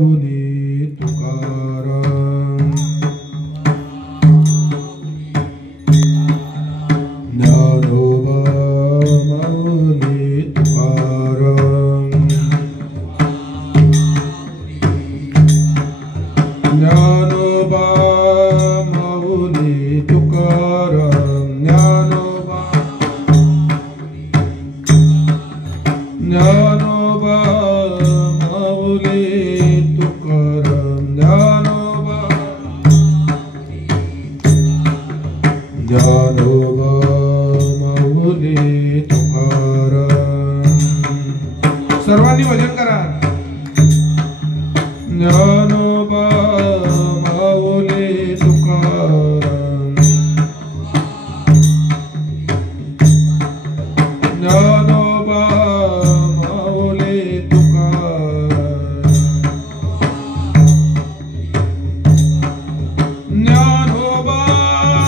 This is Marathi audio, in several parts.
माऊली तुकाराम ज्ञानोबा माऊली तुकाराम ज्ञानोबा माऊली तुकाराम ज्ञानोबा ज्ञानोबा माऊली तुकाराम ज्ञानोबा ज्ञानोबा माऊली तुकाराम सर्वांनी भजन करा ज्ञानोबा माऊली तुकाराम ज्ञानोबा माऊली तुकाराम ज्ञानोबा माऊली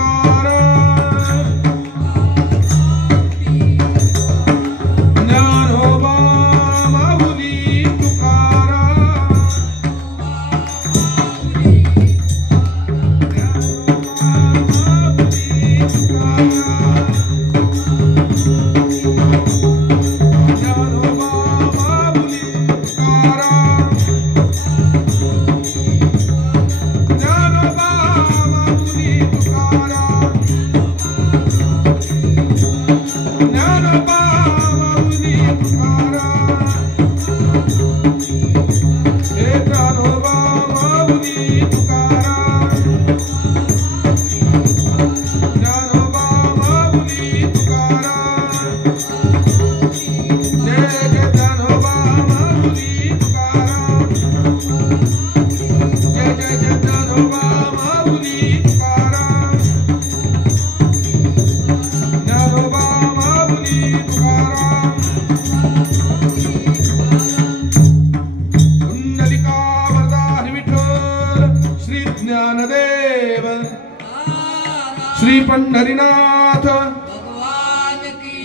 तुकाराम ज्ञानोबा माऊली तुकाराम श्री पंढरीनाथ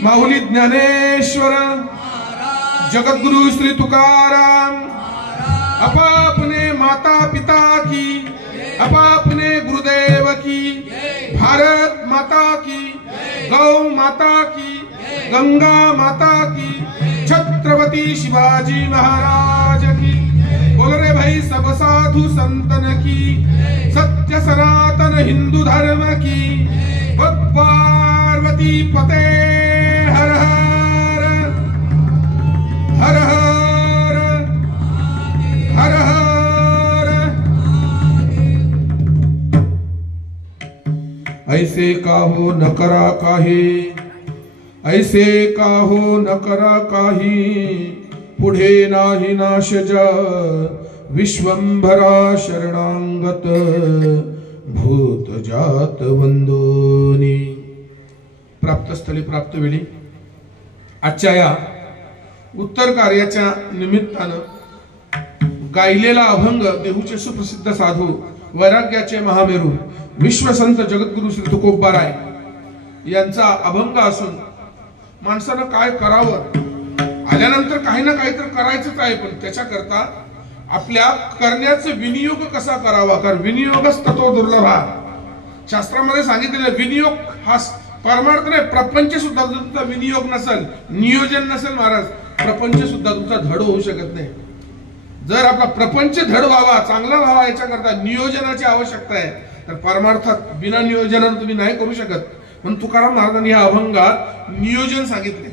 माऊली ज्ञानेश्वर जगद्गुरु श्री तुकाराम अपने माता पिता की अपने गुरुदेव की भारत माता की गौ माता की गंगा माता की छत्रपति शिवाजी महाराज की बोल रे भाई सब साधु संतन की सत्य सनातन हिंदू धर्म की पार्वती पते हर हर हर हर हर हर। ऐसे काहो न करा काही ऐसे काहो न करा काही पुढे नाही नाश जा विश्वंभरा शरणांगत भूत जात वंदोनी। प्राप्तस्थळी प्राप्त वेळी आजच्या या उत्तर कार्याच्या निमित्तानं गायलेला अभंग देहूचे सुप्रसिद्ध साधू वैराग्याचे महामेरू विश्वसंत जगद्गुरु श्री तुकोबाराय यांचा अभंग असून माणसानं काय करावं आल्यानंतर काही ना काही तर करायचंच आहे, पण त्याच्याकरता आपल्या करण्याचा विनियोग कसा करावा, कारण विनियोगच तत्व दुर्लभा शास्त्रामध्ये सांगितलेलं विनियोग हा परमार्थ नाही, प्रपंच सुद्धा तुमचा विनियोग नसेल नियोजन नसेल महाराज प्रपंच सुद्धा तुमचा धड होऊ शकत नाही। जर आपला प्रपंच धड व्हावा चांगला व्हावा याच्याकरता नियोजनाची आवश्यकता आहे, तर परमार्थात बिना नियोजनाने तुम्ही नाही करू शकत। म्हणून तुकाराम महाराजांनी या अभंगात नियोजन सांगितले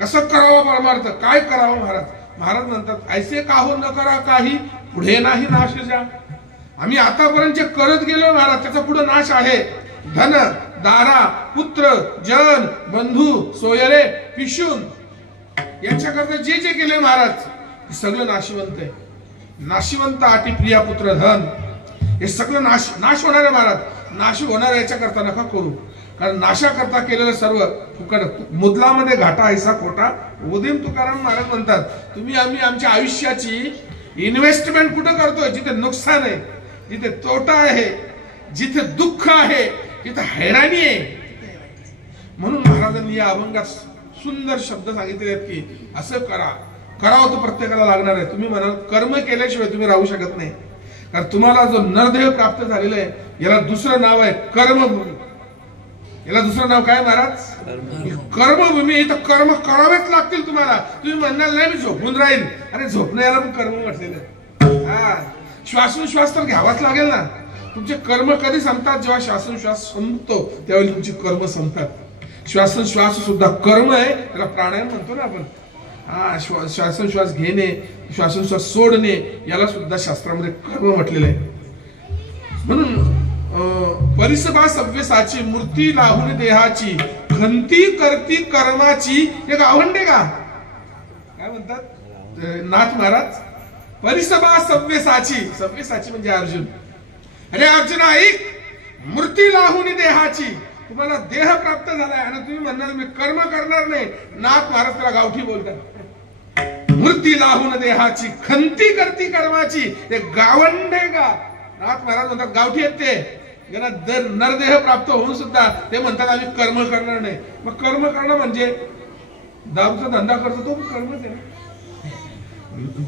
कसं करावं परमार्थ काय करावं महाराज। महाराज म्हणतात ऐसे काहो न करा काही पुढे नाही नाश जा। आम्ही आतापर्यंत जे करत गेलो महाराज त्याचा पुढे नाश आहे। धन दारा पुत्र जन बंधू सोयरे पिशून यांच्याकरता जे जे केले महाराज सगळं नाशिवंत आहे। नाशिवंत आटी प्रिया पुत्र धन हे सगळं नाश होणार आहे महाराज। नाश होणार याच्याकरता नका करू, कारण नाशाकरता केलेलं सर्व फुकट मुदलामध्ये घाटा ऐसा खोटा। उदीम तुकाराम महाराज म्हणतात तुम्ही आम्ही आमच्या आयुष्याची इन्व्हेस्टमेंट कुठे करतोय जिथे नुकसान आहे, जिथे तोटा आहे, जिथे दुःख आहे, जिथे हैराणी आहे। म्हणून महाराजांनी या अभंगात सुंदर शब्द सांगितले आहेत की असं करा करावं तर प्रत्येकाला लागणार आहे. तुम्ही म्हणाल कर्म केल्याशिवाय तुम्ही राहू शकत नाही, कारण तुम्हाला जो नरदेह प्राप्त झालेला आहे याला दुसरं नाव आहे कर्मभूमी. याला दुसरं नाव काय महाराज? कर्मभूमी. इथं कर्म करावेच लागतील तुम्हाला. तुम्ही म्हणाल नाही मी झोपून राहील, अरे झोपणं याला पण कर्म म्हटलेलं. हा, श्वासोश्वास तर घ्यावाच लागेल ना. तुमचे कर्म कधी संपतात? जेव्हा श्वासोश्वास संपतो त्यावेळी तुमची कर्म संपतात. श्वासोश्वास सुद्धा कर्म आहे, त्याला प्राणायाम म्हणतो ना आपण. हा, श्वासोश्वास घेणे, श्वासोश्वास सोडणे याला सुद्धा शास्त्रामध्ये कर्म म्हटलेलं आहे. म्हणून परिसभा सव्यसाची मूर्ती लावून देहाची खंती करती कर्माची हे गावंडे का काय म्हणतात नाथ महाराज? परिसभा सव्यसाची, सव्यसाची म्हणजे अर्जुन. अरे अर्जुन ऐक, मूर्ती लावून देहाची, तुम्हाला देह प्राप्त झालाय आणि तुम्ही म्हणणार मी कर्म करणार नाही. नाथ महाराज त्याला गावठी बोलतात. मूर्ती लावून देहाची खंती करती कर्माची, ते गावंडे का? नाथ महाराज म्हणतात गावठी आहेत ते. नरदेह प्राप्त होऊन सुद्धा ते म्हणतात आम्ही कर्म करणार नाही. मग कर्म करणं म्हणजे दारूचा धंदा करतो तो कर्मच आहे ना.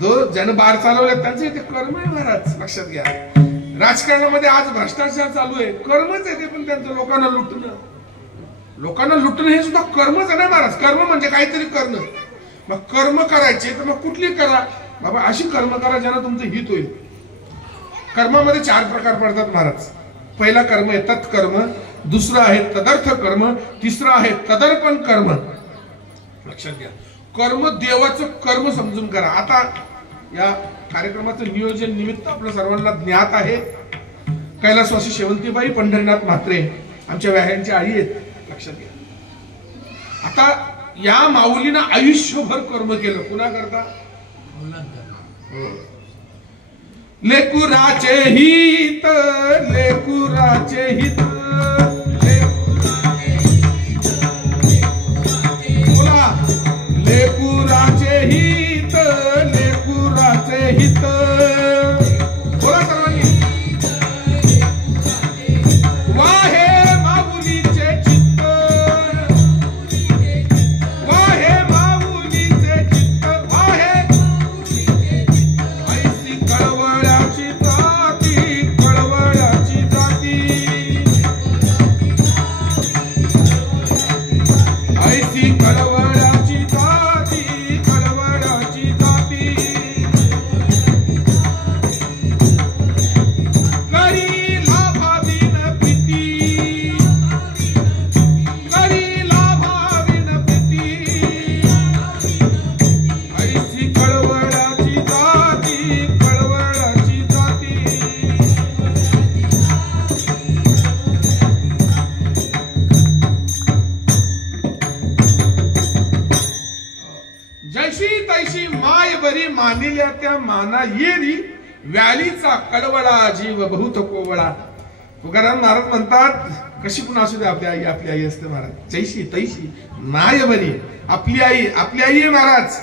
जो ज्यानं बार चालवले त्यांचे ते कर्म आहे महाराज, लक्षात घ्या. राजकारणामध्ये आज भ्रष्टाचार चालू आहे, कर्मच आहे ते पण त्यांचं. लोकांना लुटणं हे सुद्धा कर्मच आहे ना महाराज. कर्म म्हणजे काहीतरी करणं. मग कर्म करायचे तर मग कुठली करा बाबा, अशी कर्म करा ज्यानं तुमचं हित होईल. कर्मामध्ये 4 प्रकार पडतात महाराज. पहिला कर्म आहे तत्कर्म, दुसरं आहे तदर्थ कर्म, तिसरं आहे तदर्पण कर्म. लक्षात घ्या, कर्म देवाचं कर्म समजून करा. आता या कार्यक्रमाचं नियोजन निमित्त आपल्या सर्वांना ज्ञात आहे. कैलासवासी शेवंतीबाई पंढरीनाथ म्हात्रे आमच्या व्याह्यांच्या आई आहेत. लक्षात घ्या, आता या माऊलीनं आयुष्यभर कर्म केलं. कुणा करता? लेकुराचे हित, लेकुराचे हित, बोला लेकुराचे हित, लेकुराचे हित. बोला सर्वांनी. वाहे माऊलीचे चित्त, वाहे माऊलीचे चित्त, वाहे ऐसी कळवळ्याची जाती, कळवळ्याची जाती, ऐसी कळवळ्याची जाती, कळवळ्याची जाती. करी लाभावीन प्रीती, करी लाभावीन प्रीती, ऐसी कळवळ्याची जाती, कळवळ्याची जाती. जैशी तैशी माय बरी, मानिल्या त्या माना येरी, व्यालीचा कडवळा जीव बहुत कोवळा. तुकाराम महाराज म्हणतात कशी पण असू दे आपली आई आपली आई असते महाराज. जैशी तैशी माय बरी, आपली आई आपली आई आहे महाराज.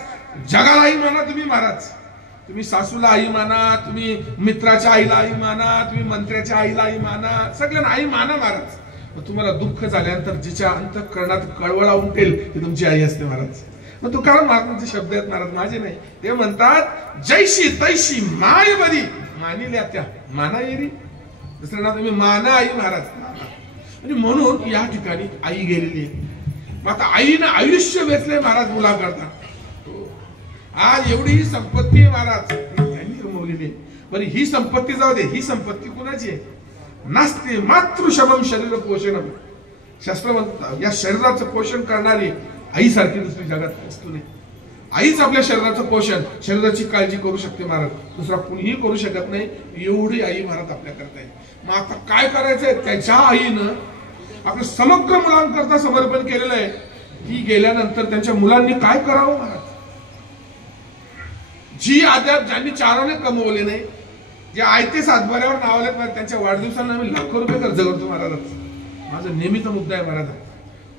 जगाला आई माना तुम्ही महाराज. तुम्ही सासूला आई माना, तुम्ही मित्राच्या आईला आई माना, तुम्ही मंत्र्याच्या आईला आई माना, सगळ्यांना आई माना महाराज. तुम्हाला दुःख झाल्यानंतर जिच्या अंतःकरणात कळवळा उमटेल ती तुमची आई असते महाराज. मग तुकाराम महाराजांचे शब्द आहेत महाराज, माझे नाही. ते म्हणतात जैशी तैशी माय बरी, मानिल्या त्या माना येरी. दुसरं नाव तुम्ही माना आई महाराज. आणि म्हणून या ठिकाणी आई गेलेली आहे. मग आता आईनं आयुष्य वेचले महाराज मुलाकरता. आज एवढी ही संपत्ती आहे महाराज त्यांनी कमवलेली आहे. बरी ही संपत्ती जाऊ दे, ही संपत्ती कुणाची आहे? नास्ते मातृशमम शरीर पोषणम. शास्त्र म्हणतात या शरीराचं पोषण करणारी आई सारखी दुसरी जगात वस्तू नाही. आईच आपल्या शरीराचं पोषण, शरीराची काळजी करू शकते महाराज, दुसरा कुणीही करू शकत नाही. एवढी आई महाराज आपल्या करता आहे. मग आता काय करायचंय? त्याच्या आईनं आपलं समग्र मुलांकरता समर्पण केलेलं आहे. ती गेल्यानंतर त्यांच्या मुलांनी काय करावं महाराज? जी अद्याप ज्यांनी चाराने कमवले नाही, जे आयते सातबाऱ्यावर नावले त्यांच्या वाढदिवसाला आम्ही लाखो रुपये खर्च करतो महाराज. माझा नेहमीचा मुद्दा आहे महाराज.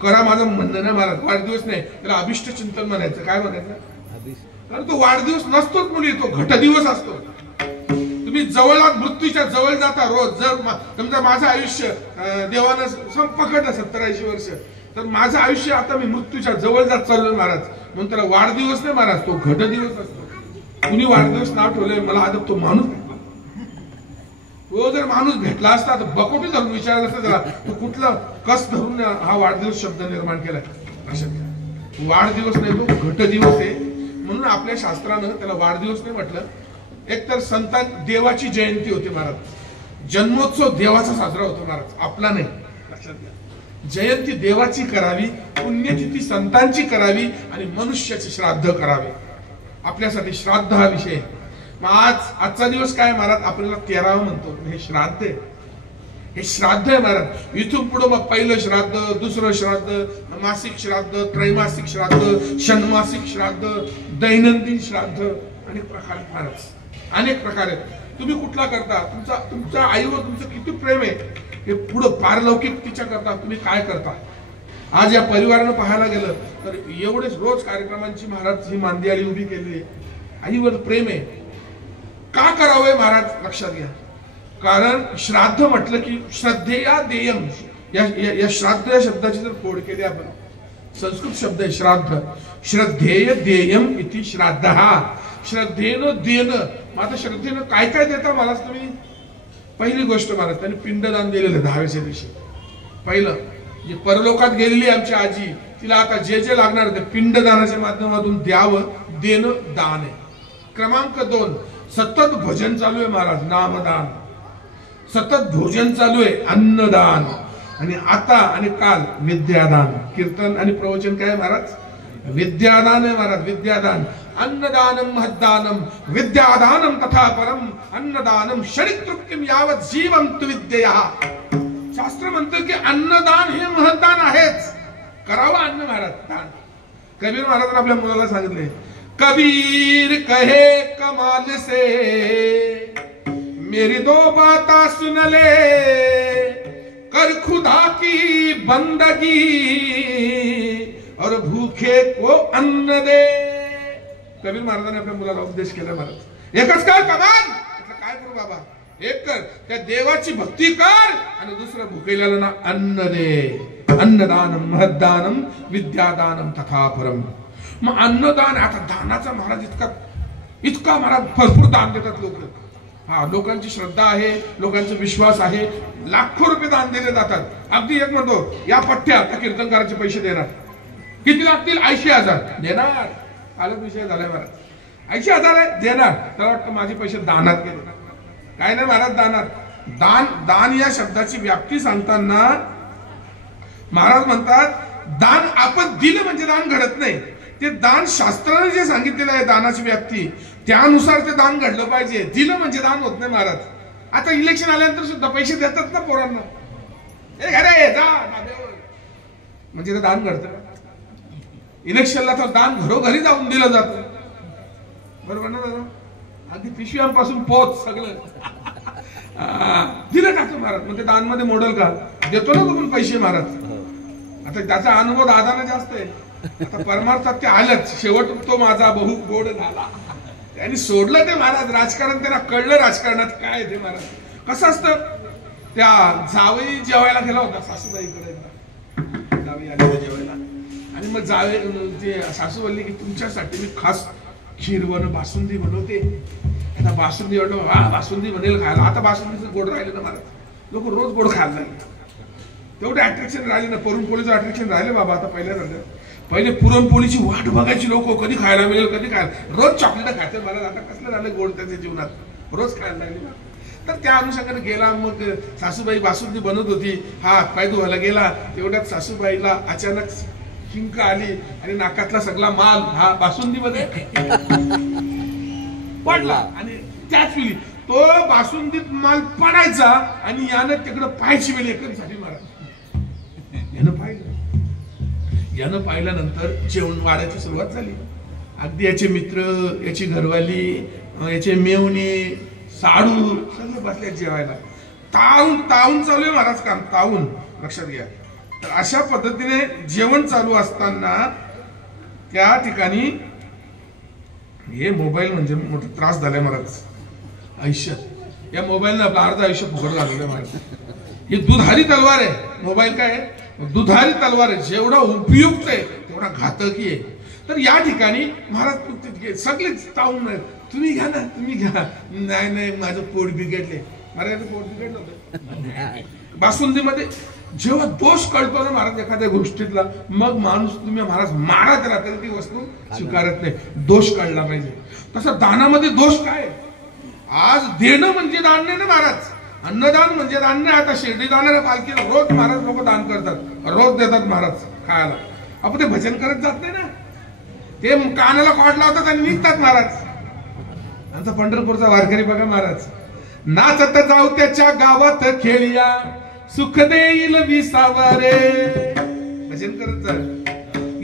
करा, माझं म्हणणं नाही महाराज. वाढदिवस नाही त्याला अभिष्ट चिंतन म्हणायचं. काय म्हणायचं? कारण तो वाढदिवस नसतोच मुली, तो घटदिवस असतो. तुम्ही जवळात मृत्यूच्या जवळ जाता रोज. जर समजा माझं आयुष्य देवानं पकडलं 70-80 वर्ष, तर माझं आयुष्य आता मी मृत्यूच्या जवळ जात चाललोय महाराज, म्हणून त्याला वाढदिवस नाही महाराज, तो घटदिवस असतो. कुणी वाढदिवस नाव ठेवलंय मला आता तो माणूस भेटला. तो जर माणूस भेटला असता तर बकोटी धरून विचारलं असतं त्याला तू कुठलं कस धरून हा वाढदिवस शब्द निर्माण केलाय. वाढदिवस नाही, तो घटदिवस आहे. म्हणून आपल्या शास्त्रानं त्याला वाढदिवस नाही म्हटलं. एक तर संतान देवाची जयंती होती महाराज, जन्मोत्सव देवाचा साजरा होतो महाराज, आपला नाही. लक्षात घ्या, जयंती देवाची करावी, पुण्यतिथी संतांची करावी आणि मनुष्याचे श्राद्ध करावे. आपल्यासाठी श्राद्ध हा विषय. मग आजचा दिवस काय महाराज, आपल्याला 13 म्हणतो, हे श्राद्ध आहे. हे श्राद्ध आहे महाराज. इथून पुढे मग पहिलं श्राद्ध, दुसरं श्राद्ध, मासिक श्राद्ध, त्रैमासिक श्राद्ध, षण्मासिक श्राद्ध, दैनंदिन श्राद्ध, अनेक प्रकार महाराज, अनेक प्रकार आहेत. तुम्ही कुठला करता, तुमच्या आईवर तुमचं किती प्रेम आहे हे पुढं पारलौकिक तिच्या करता तुम्ही काय करता. आज या परिवारानं पाहायला गेलं तर एवढेच रोज कार्यक्रमांची महाराज ही मांदियाळी उभी केलेली आहे. आईवर प्रेम आहे. का करावंय महाराज, लक्षात घ्या. कारण श्राद्ध म्हटलं की श्रद्धेया देयम, या श्राद्ध या शब्दाची जर फोड केली आपण, संस्कृत शब्द आहे श्राद्ध. श्रद्धेय देयम इति श्राद्ध. श्रद्धेनं देणं. मग आता श्रद्धेनं काय काय देता मला तुम्ही. पहिली गोष्ट महाराज, त्यांनी पिंडदान दिलेलं 10व्या दिवशी. पहिलं जे परलोकात गेलेली आमची आजी, तिला आता जे जे लागणार ते पिंडदानाच्या माध्यमातून द्यावं. देणं दान आहे. क्रमांक 2, सतत भजन चालू आहे महाराज, नामदान. सतत भोजन चालू आहे, अन्नदान. आणि आता आणि काल विद्यादान. कीर्तन आणि प्रवचन काय महाराज, विद्यादान आहे महाराज, विद्यादान. अन्नदानम महदानम विद्यादानम तथा परम अन्नदानम क्षणिक तृप्तिम यावत जीवंत विद्यया. शास्त्र म्हणतं की अन्नदान हे महदान आहेच, करावं अन्न महाराज दान. कबीर महाराज आपल्या मुलाला सांगितले, कबीर कहे कमाल से मेरी 2 बातें सुन ले, कर खुदा की बंदगी और भूखे को अन्न दे. कबीर महाराजांनी आपल्या मुलाला उपदेश केला महाराज. एकच काय कमाल, काय करू बाबा, एक कर, त्या देवाची भक्ती कर आणि दुसरं भुकेल्याला अन्न दे. अन्नदानम महदानम विद्यादानम तथा परम. मग अन्नदान, आता दानाचा महाराज इतका महाराज भरपूर दान देतात लोक. हा, लोकांची श्रद्धा आहे, लोकांचा विश्वास आहे. लाखो रुपये दान दिले जातात. अगदी एक म्हणतो या पठ्ठ्या त्या कीर्तनकाराचे पैसे देणार. किती लागतील, 80,000 देणार. आलं विषय झालाय महाराज, 80,000 आहे देणार. त्याला वाटतं माझे पैसे दानात गेले. काय नाही महाराज, दानात. दान या शब्दाची व्याप्ती सांगताना महाराज म्हणतात, दान आपण दिलं म्हणजे दान घडत नाही. ते दान शास्त्राने जे सांगितलेलं आहे दानाची व्याप्ती, त्यानुसार ते दान घडलं पाहिजे. दिलं म्हणजे दान होत नाही महाराज. आता इलेक्शन आल्यानंतर सुद्धा पैसे देतात ना पोरांना, हे घरे जा म्हणजे ते दान घडतं. इलेक्शनला तर दान घरोघरी जाऊन दिलं जातं, बरोबर ना दादा. अगदी पिशव्यांपासून पोच सगळं दिलं टाकतो महाराज. म्हणजे दान मध्ये मॉडेल का देतो ना तुम्ही पैसे महाराज. आता त्याचा अनुभव दादाना जास्त आहे. आता परमार्थात ते आलंच. शेवट तो माझा बहु गोड झाला. त्यांनी सोडलं ते महाराज राजकारण. त्यांना कळलं राजकारणात काय ते महाराज कसं असतं. त्या जावई जेवायला गेला होता सासूबाईकडे. जावई आले जेवायला आणि मग जावे ते सासू बोलली की तुमच्यासाठी मी खास खीरवन बासुंदी बनवते. आता बासुंदी एवढं बासुंदी बनेल खायला. आता बासुंदीचं गोड राहिलं ना महाराज. लोक रोज गोड खायला लागले. तेवढे अट्रॅक्शन राहिले ना. पुरणपोळीचं अट्रॅक्शन राहिले बाबा. आता पहिले पुरणपोळीची वाट बघायची लोक, कधी खायला मिळेल कधी खायला. रोज चॉकलेट खायचं मला. आता कसलं झालं गोड त्याच्या जीवनात, रोज खायला लागले. तर त्या अनुषंगाने गेला. मग सासूबाई बासुंदी बनवत होती. हा पाय धुवायला गेला. तेवढ्यात सासूबाईला अचानक शिंक आली आणि नाकातला सगळा माल हा बासुंदी मध्ये पडला. आणि त्याच वेळी तो बासुंदीत माल पडायचा आणि यानं तिकडं पाहायची वेळ एकसाठी महाराज. यानं पाहिल्यानंतर जेवण वाढायची सुरुवात झाली. अगदी याचे मित्र, याची घरवाली, याचे मेवणे, साडू सगळे बसले जेवायला. तावून चालू आहे महाराज काम. तावून, लक्षात घ्या. तर अशा पद्धतीने जेवण चालू असताना त्या ठिकाणी हे मोबाईल म्हणजे मोठा त्रास झालाय महाराज आयुष्यात. या मोबाईलने आपलं अर्ध आयुष्य फुकट झालेलं आहे महाराज. ही दुधारी तलवार आहे मोबाईल. काय आहे दुधारी तलवार आहे, जेवढा उपयुक्त आहे तेवढा घातकी आहे. तर या ठिकाणी महाराज सगळे तावून तुम्ही घ्या ना, तुम्ही घ्या. नाही नाही माझं पोट बिघडले. महाराज पोट बिघडलं होतं बासुंदीमध्ये. जेव्हा दोष कळतो ना महाराज एखाद्या गोष्टीतला, मग माणूस तुम्ही महाराज मारा त्याला तरी ती वस्तू स्वीकारत नाही. दोष कळला पाहिजे. तसं दानामध्ये दोष काय? आज देणं म्हणजे दान नाही ना महाराज. अन्नदान म्हणजे दान नाही. आता शिर्डी जाणाऱ्या पालखीला रोज महाराज लोक दान करतात, रोज देतात महाराज खायला. आपण ते भजन करत जात नाही ना, ते कानाला कॉड लावतात आणि निघतात महाराज. आमचा पंढरपूरचा वारकरी बघा महाराज, नाचत जाऊ त्याच्या गावात खेळिया, सुख देईल विसावरे. भजन करत जा.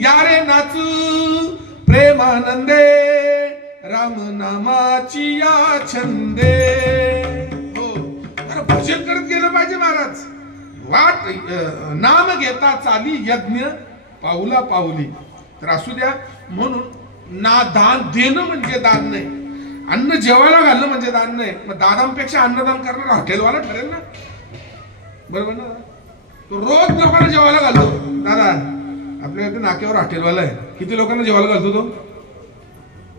या रे नाचू प्रेमानंदे, राम नामाची या छंदे. हो, भजन करत गेलं पाहिजे महाराज. वाट नाम घेता चाली यज्ञ पाऊला पाऊली. तर असू द्या. म्हणून ना दान देणं म्हणजे दान नाही, अन्न जेवायला घालणं म्हणजे दान नाही. मग दानांपेक्षा अन्नदान करणारा हॉटेलवाला ठरेल ना, बरोबर ना. तो रोज लोकांना जेवायला घालतो. दादा आपल्या इथे नाक्यावर हॉटेलवाला आहे, किती लोकांना जेवायला घालतो तो?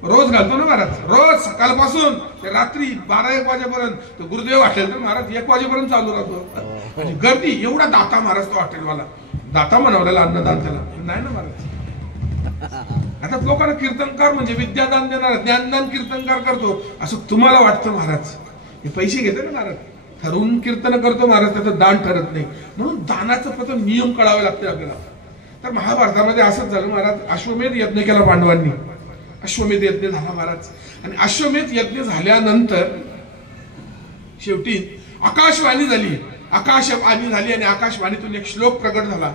रोज घालतो ना महाराज. रोज सकाळपासून ते रात्री 12-1 वाजेपर्यंत. तो गुरुदेव हॉटेल तर महाराज 1 वाजेपर्यंत चालू राहतो. आणि गर्दी एवढा दाता महाराज तो हॉटेलवाला. दाता म्हणावलेला अन्नदान त्याला नाही ना महाराज. आता लोकांना कीर्तनकार म्हणजे विद्यादान देणार, ज्ञानदान कीर्तनकार करतो असं तुम्हाला वाटतं महाराज. हे पैसे घेते ना महाराज, ठरवून कीर्तन करतो महाराज, त्याचं दान ठरत नाही. म्हणून दानाचं प्रथम नियम कळावे लागते आपल्याला. तर महाभारतामध्ये असंच झालं महाराज. अश्वमेध यज्ञ केला पांडवांनी. अश्वमेध यज्ञ झाला महाराज. आणि अश्वमेध यज्ञ झाल्यानंतर शेवटी आकाशवाणी झाली. आकाशवाणी झाली आणि आकाशवाणीतून एक श्लोक प्रगट झाला.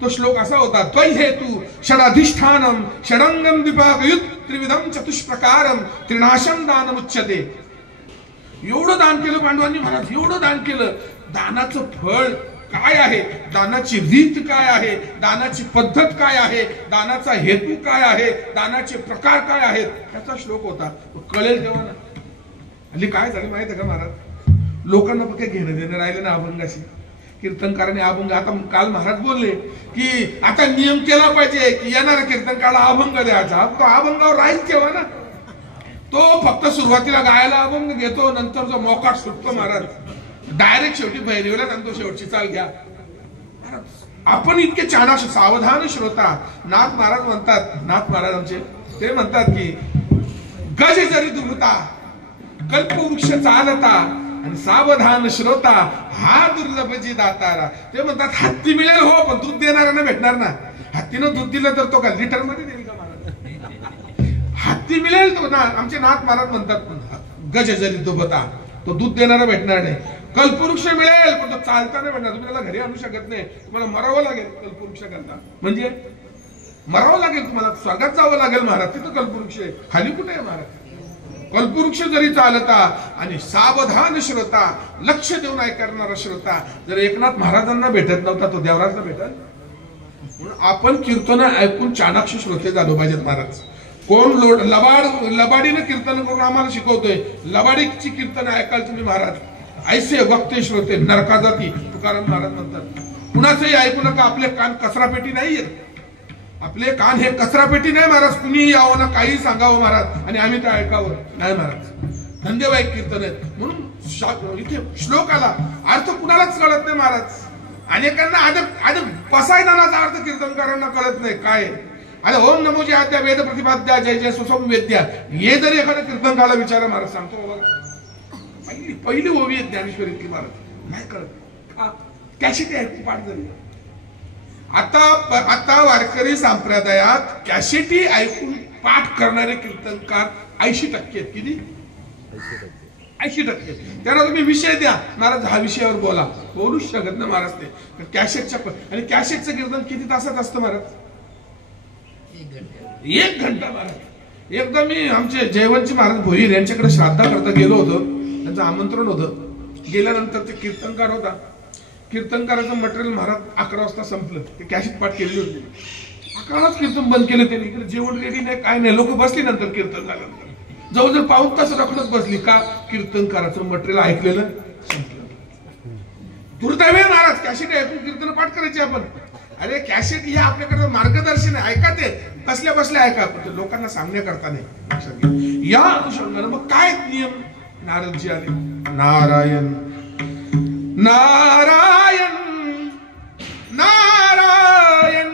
तो श्लोक असा होता, त्वयि हेतु षडाधिष्ठानम षडंगम विभागयुत त्रिविधम चतुष्प्रकारम त्रिनाशम दानमुच्यते. एवढं दान केलं पांडवांनी महाराज, एवढं दान केलं. दानाचं फळ काय आहे, दानाची रीत काय आहे, दानाची पद्धत काय आहे, दानाचा हेतू काय आहे, दानाचे प्रकार काय आहेत, त्याचा श्लोक होता. कळेल तेव्हा ना. हल्ली काय झालं माहिती आहे का महाराज, लोकांना फक्त घेणं देणं राहिलं ना अभंगाशी. कीर्तनकाराने अभंग, आता काल महाराज बोलले की आता नियम केला पाहिजे की येणाऱ्या कीर्तनकाराला अभंग द्यायचा. तो अभंगावर राहील तेव्हा ना. तो फक्त सुरुवातीला गायला अभंग घेतो, नंतर जो मोकाट सुटतो महाराज डायरेक्ट शेवटी भैरवीला सांगतो शेवटची चाल घ्या. आपण इतके चाणाक्ष सावधान श्रोता. नाथ महाराज म्हणतात, नाथ महाराज आमचे ते म्हणतात की गज जरी दुभता कल्पवृक्ष चालता आणि सावधान श्रोता हा दुर्लभ जी दातारा. ते म्हणतात हत्ती मिळेल हो, पण दूध देणाऱ्यांना भेटणार ना. हत्तीनं दूध दिलं तर तो का लिटर मध्ये देईल का महाराज? हत्ती मिळेल तो ना. आमचे नाथ महाराज म्हणतात गज जरी दुभता, तो दूध देणारा भेटणार नाही. कल्पवृक्ष मिळेल पण तो चालता नाही भेटणार. तुम्ही त्याला घरी आणू शकत नाही, तुम्हाला मरावं लागेल कल्पवृक्ष करता. म्हणजे मरावं लागेल तुम्हाला, स्वर्गात जावं लागेल महाराज. तिथं कल्पवृक्ष आहे, खाली कुठे आहे महाराज? कल्पवृक्ष जरी चालता आणि सावधान श्रोता, लक्ष देऊन ऐकणारा श्रोता. जर एकनाथ महाराजांना भेटत नव्हता तो देवराजला भेटल. म्हणून आपण कीर्तन ऐकून चाणाक्ष श्रोते झालो पाहिजेत महाराज. कोण लबाडीने कीर्तन करून आम्हाला शिकवतोय, लबाडीची कीर्तन ऐकाल तुम्ही महाराज. ऐसे वक्ते श्रोते नरका जाती तुकाराम महाराज म्हणतात. कुणाचंही ऐकू नका. आपले कान कचरापेटी नाहीये. आपले कान हे कचरापेटी नाही महाराज. कुणीही यावं ना, काही सांगावं महाराज आणि आम्ही ते ऐकावं नाही महाराज. धंदेवाईक कीर्तन आहेत. म्हणून इथे श्लोक आला, अर्थ कुणालाच कळत नाही महाराज. अनेकांना आधी पसायदानाचा अर्थ कीर्तनकारांना कळत नाही. काय अरे ओम नमो जय आद्या वेद प्रतिपाद्या जय जय सुसम वेद्या, हे जरी एखाद्या कीर्तनकाला विचारा महाराज सांगतो बाबा पहिली ओवी आहे ज्ञानेश्वरीतली महाराज, नाही कळत. कॅसेट ऐकून पाठ झाली. आता वारकरी संप्रदायात कॅसेटी ऐकून पाठ करणारे कीर्तनकार 80% आहेत. किती? 80%. त्यांना तुम्ही विषय द्या, महाराज हा विषयावर बोलूच शकत नाही महाराज ते. कॅसेटच्या आणि कॅसेटचं कीर्तन किती तासात असतं महाराज? 1 घंटा महाराज. एकदा मी आमचे जयवंतजी महाराज भोईर यांच्याकडे श्राद्धा करता गेलो होतो. त्यांचं आमंत्रण होतं. गेल्यानंतर ते कीर्तनकार होता. कीर्तनकाराचं मटेरियल महाराज 11 वाजता संपलं. ते कॅसेट पाठ केलेली होती. 11लाच कीर्तन बंद केलं त्यांनी. इकडे जेवण रेडी नाही, काय नाही. लोक बसली नंतर कीर्तन झाल्यानंतर जवळजवळ पाऊण तास रखडत बसली. का? कीर्तनकाराचं मटेरियल ऐकलेलं संपलं. दुर्दैव महाराज, कॅसेट ऐकून कीर्तन पाठ करायचे आपण. अरे कॅसेट हे आपल्याकडे मार्गदर्शन आहे, ऐका ते बसल्या बसल्या ऐका, पण लोकांना सांगण्याकरता नाही. लक्षात घ्या. या अनुषंगाने मग काय नियम नारदजी आले. नारायण नारायण नारायण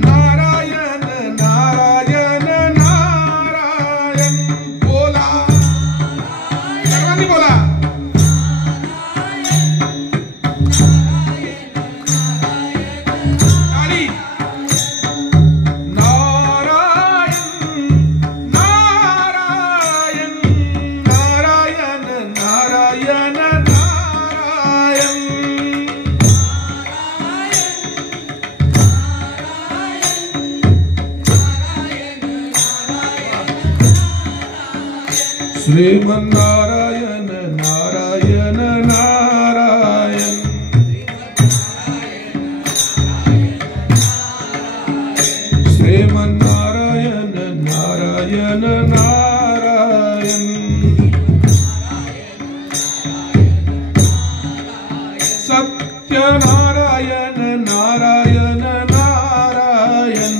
नारायण नारायण नारायण. बोला सर्वांनी बोला. श्रीमन्नारायण नारायण नारायण. श्रीमन्नारायण नारायण नारायण. सत्यनारायण नारायण नारायण.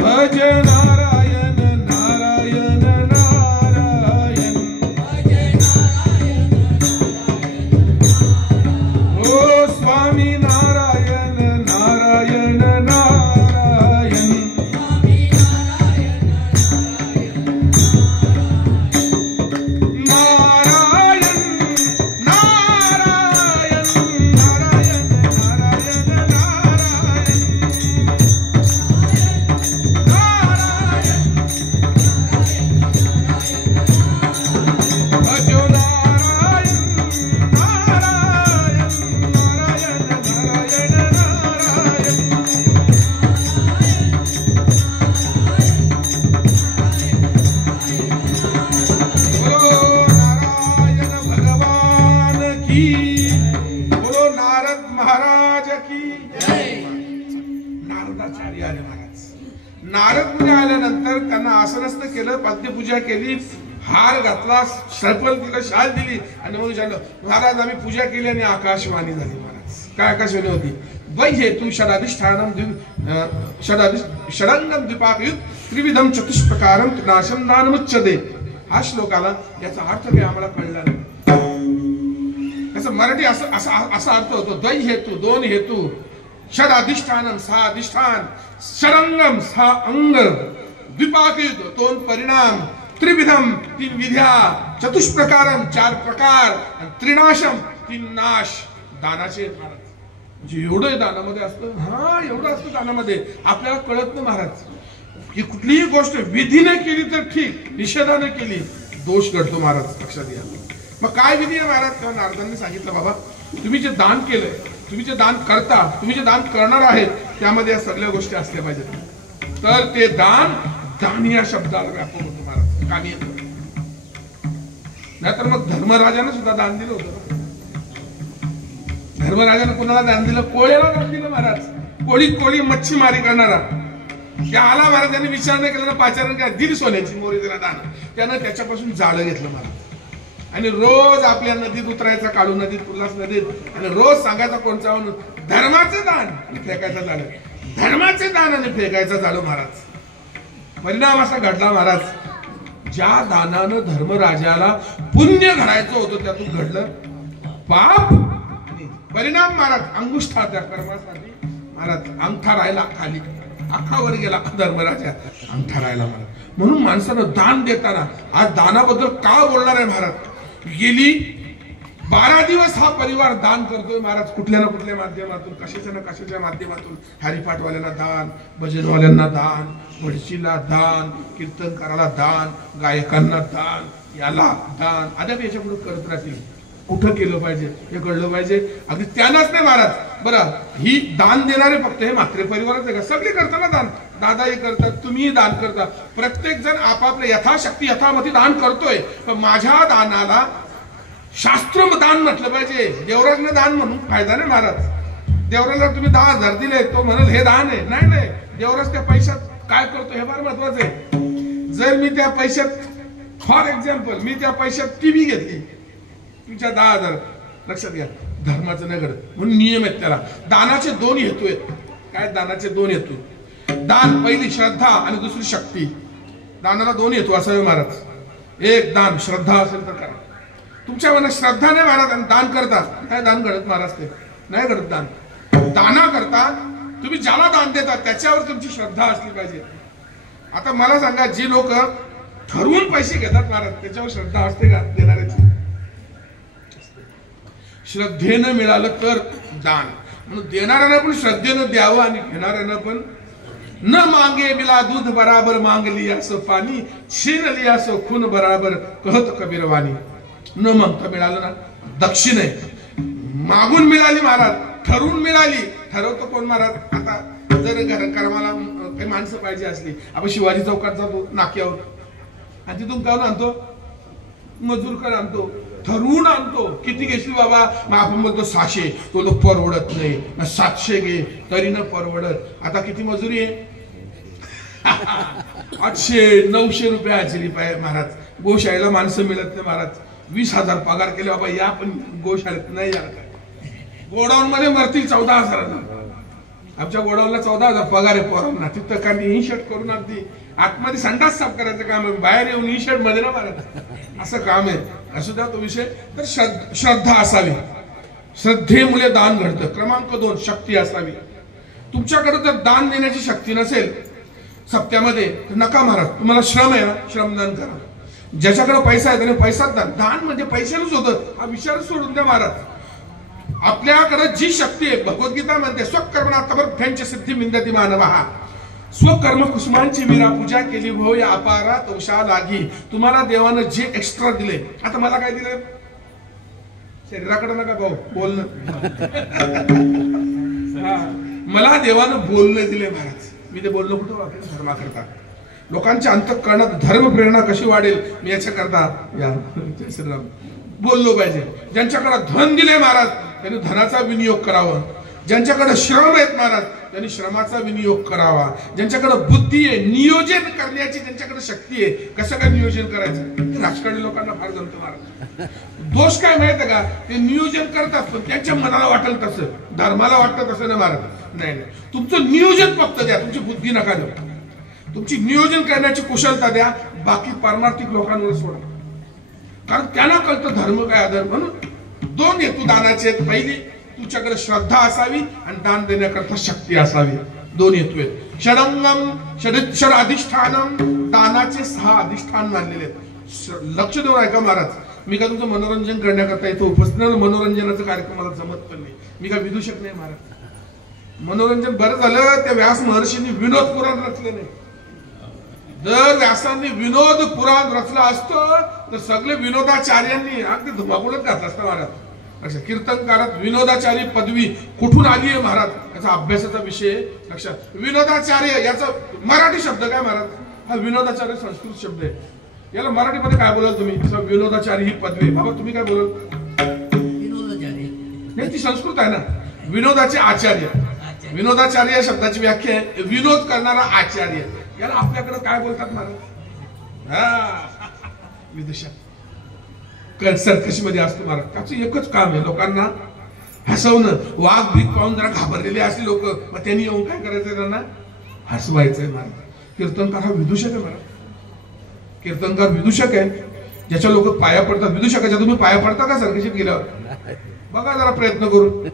भज नारायण नारायण नारायण. ओ स्वामी नारायण नारायण नारायण. नारायण नारायण नारायण नारायण नारायण. नारद मुनी आल्यानंतर त्यांना आसनस्थ केलं, पद्यपूजा केली, हार घातला, श्रफल दिलं, शाल दिली आणि मग विचारलं महाराज आम्ही पूजा केली आणि आकाशवाणी झाली. महाराज काय आकाशवाणी होती. वै हेतु षडाधिष्ठानम षडंगम द्विपाकयुत त्रिविधम चतुष्प्रकारम नाशम दानमुच्यते. हा श्लोकाला याचा अर्थ काय आम्हाला कळला नाही. त्याचा मराठी असा अर्थ होतो. द्वै हेतू दोन हेतू, षड अधिष्ठानम सहा अधिष्ठान, षडंगम सहा अंग, द्विपाकयुत दोन परिणाम, त्रिविधम तीन विद्या, चतुष्प्रकारम चार प्रकार, त्रिनाशम तीन नाश. दानाचे म्हणजे एवढं दानामध्ये असतं. हा एवढं असतं दानामध्ये, आपल्याला कळत नाही महाराज. की कुठलीही गोष्ट विधीने केली तर ठीक, निषेधाने केली दोष घडतो महाराज. लक्षात घ्या. मग काय विधी आहे महाराज. तेव्हा नारदांनी सांगितलं बाबा तुम्ही जे दान केलंय, तुम्ही जे दान करता, तुम्ही जे दान करणार आहेत त्यामध्ये या सगळ्या गोष्टी असल्या पाहिजेत. तर ते दान दान या शब्दाला व्यापक होतं महाराज. कामी येतं. नाहीतर मग धर्मराजाने सुद्धा दान दिलं होतं. धर्मराजाने कोणाला दान दिलं. कोळ्याला दान दिलं महाराज. कोळी मच्छीमारी करणारा आला महाराज. त्यांनी विचार नाही केला ना, पाचारण काय दिली सोन्याची मोरी त्याला दान. त्यानं त्याच्यापासून जाळं घेतलं महाराज आणि रोज आपल्या नदीत उतरायचा, काढून नदीत, उल्हास नदीत, आणि रोज सांगायचा कोणचा म्हणून धर्माचे दान आणि फेकायचं झालं. धर्माचे दान आणि फेकायचं झालं महाराज. परिणाम असा घडला महाराज. ज्या दानानं धर्मराजाला पुण्य घडायचं होतं त्यातून घडलं पाप. परिणाम महाराज अंगुष्ठा त्या कर्मासाठी महाराज अंगठा राहिला खाली, अख्खावर गेला धर्मराजा, अंगठा राहिला महाराज. म्हणून माणसानं दान देताना आज दानाबद्दल का बोलणार आहे महाराज. गेली 12 दिवस हा परिवार दान करतोय महाराज. कुठल्या ना कुठल्या माध्यमातून, कशाच्या ना कशाच्या माध्यमातून. हरिपाठवाल्यांना दान, भजनवाल्यांना दान, वडशीला दान, कीर्तनकाराला दान, गायकांना दान, याला दान. आता याच्या पुढे करत राहतील. कुठं केलं पाहिजे हे कळलं पाहिजे. अगदी त्यांनाच नाही महाराज. बरं ही दान देणारे फक्त हे म्हात्रे परिवारच आहे का. सगळे करताना दान. दादाही करतात, तुम्हीही दान करता. प्रत्येक जण आपापल्या यथाशक्ती यथामती दान करतोय. पण माझ्या दानाला शास्त्र दान म्हटलं पाहिजे. देवराजने दान म्हणून फायदा नाही महाराज. देवराला तुम्ही 10,000 दिले तो म्हणेल हे दान आहे. नाही नाही, देवराज त्या पैशात काय करतो हे फार महत्वाचं आहे. जर मी त्या पैशात फॉर एक्झाम्पल मी त्या पैशात टीव्ही घेतली तुमच्या 10,000, लक्षात घ्या, धर्माचं नाही घडत. म्हणून नियम आहेत त्याला. दानाचे दोन हेतू आहेत. काय दानाचे दोन हेतू? दान पहिली श्रद्धा आणि दुसरी शक्ती. दानाला दोन हेतू असावे महाराज. एक दान, श्रद्धा असेल तर करा. तुमच्या मनात श्रद्धा नाही महाराज आणि दान करता, काय दान घडत महाराज? ते नाही घडत दान. दाना करता तुम्ही ज्याला दान देता त्याच्यावर तुमची श्रद्धा असली पाहिजे. आता मला सांगा, जी लोक ठरवून पैसे घेतात महाराज, त्याच्यावर श्रद्धा असते का देणाऱ्याची? श्रद्धेनं मिळालं तर दान. म्हणून देणाऱ्यानं पण श्रद्धेनं द्यावं आणि घेणाऱ्यानं पण. न मांगे मिला दूध बराबर, मांग लिया सो पाणी, छीन लिया सो खून बराबर, कहत कबीर वाणी. न मागता मिळालं ना, दक्षिण आहे. मागून मिळाली महाराज, ठरवून मिळाली. ठरवतो कोण महाराज? आता जर कर्माला काही माणसं पाहिजे असली, आपण शिवाजी चौकात जातो नाक्यावर आणि तिथून काढून आणतो, मजूर कर आणतो, ठरवून आणतो. किती घेतली बाबा? मग आपण बोलतो 600. तो परवडत नाही. 700 घे तरी न परवडत. आता किती मजुरी आहे? 800-900 रुपये हजेरी पाहिजे महाराज. गोशाळेला माणसं मिळत नाही महाराज. 20,000 पगार केले बाबा, या पण गोशाळेत नाही यार. गोडाऊन मध्ये मरतील 14,000. आमच्या गोडाऊनला 14,000 पगार आहे पोरांना. तिथं काही इनशर्ट करून अगदी आतमध्ये संडास साफ करायचं काम आहे, बाहेर येऊन इनशर्ट मध्ये ना महाराज, असं काम आहे. असू द्या तो विषय. तर श्रद्धा असावी. श्रद्धेमुळे दान घडतं. क्रमांक 2, शक्ती असावी. तुमच्याकडे जर दान देण्याची शक्ती नसेल सप्त्यामध्ये तर नका महाराज. तुम्हाला श्रम आहे ना, श्रमदान करा. ज्याच्याकडे पैसा आहे त्याने पैसाच दान. दान म्हणजे पैशानच होतं, हा विचार सोडून द्या महाराज. आपल्याकडे जी शक्ती आहे, भगवद्गीता म्हणते स्वकर्मणा तमर्थ्यांची सिद्धी मिंदती मानवः. स्वकर्म कुसुमांची मीरा पूजा केली भो या अपारा तोषा लागी. तुम्हाला देवानं जे एक्स्ट्रा दिले, आता मला काय दिलं? शरीराकडे नका भाऊ बोलणं. मला देवानं बोलणं दिले महाराज. मी ते बोलणं कुठं वापरेल? धर्माकरता. लोकांच्या अंतःकरणात धर्म प्रेरणा कशी वाढेल मी याच्या करता या श्रीराम बोललो पाहिजे. ज्यांच्याकडे धन दिले महाराज त्यांनी धनाचा विनियोग करावा. ज्यांच्याकडे श्रम आहेत महाराज त्यांनी श्रमाचा विनियोग करावा. ज्यांच्याकडे बुद्धी आहे, नियोजन करण्याची ज्यांच्याकडे शक्ती आहे, कसं काय नियोजन करायचं राजकारणी लोकांना फार जमतं महाराज. दोष काय माहिती का? ते नियोजन करतात पण त्यांच्या मनाला वाटेल तसं, धर्माला वाटतं तसं नाही महाराज. नाही, तुमचं नियोजन फक्त द्या, तुमची बुद्धी नका देऊ. तुमची नियोजन करण्याची कुशलता द्या, बाकी पारमार्थिक लोकांवर सोडा. कारण त्यांना कळतं धर्म काय अधर्म. म्हणून 2 हेतू दानाचे आहेत. पहिली तुमच्याकडे श्रद्धा असावी आणि दान देण्याकरता शक्ती असावी. 2 हेतू आहेत. षडंगम षड अधिष्ठानम. दानाचे 6 अधिष्ठान मानलेले आहेत. लक्ष देऊन ऐका महाराज. मी का तुमचं मनोरंजन करण्याकरता इथं उपस्थित मनोरंजनाचा कार्यक्रम मला जमत पण नाही. मी काय विदूषक नाही महाराज. मनोरंजन बरं झालं त्या व्यास महर्षींनी विनोद पुराण रचले नाही. जर व्यासांनी विनोद पुराण रचलं असतं तर सगळे विनोदाचार्यांनी अगदी धुमाकूळच घातलं असतं महाराज. कीर्तनकारात विनोदाचार्य पदवी कुठून आली आहे महाराज? याचा अभ्यासाचा विषय लक्षात. विनोदाचार्य याचा मराठी शब्द काय महाराज? हा विनोदाचार्य संस्कृत शब्द आहे. याला मराठीमध्ये काय बोलाल तुम्ही? विनोदाचार्य ही पदवी. बाबा तुम्ही काय बोलाल? विनोदाचार्य नाही, ती संस्कृत आहे ना. विनोदाचे आचार्य. विनोदाचार्य या शब्दाची व्याख्या आहे विनोद करणारा आचार्य. याला आपल्याकडे काय बोलतात महाराज? विदूषक. सर्कशीमध्ये असतो महाराज. त्याचं एकच काम आहे लोकांना हसवणं. वाघ भीक पाहून जरा घाबरलेले असले लोक, मग त्यांनी येऊन काय करायचंय? त्यांना हसवायचंय महाराज. कीर्तनकार हा विदूषक आहे महाराज. कीर्तनकार विदूषक आहे. ज्याच्या लोक पाया पडतात. विदूषकाच्या तुम्ही पाया पडता का सर्कशीत गेल्यावर? बघा जरा प्रयत्न करून.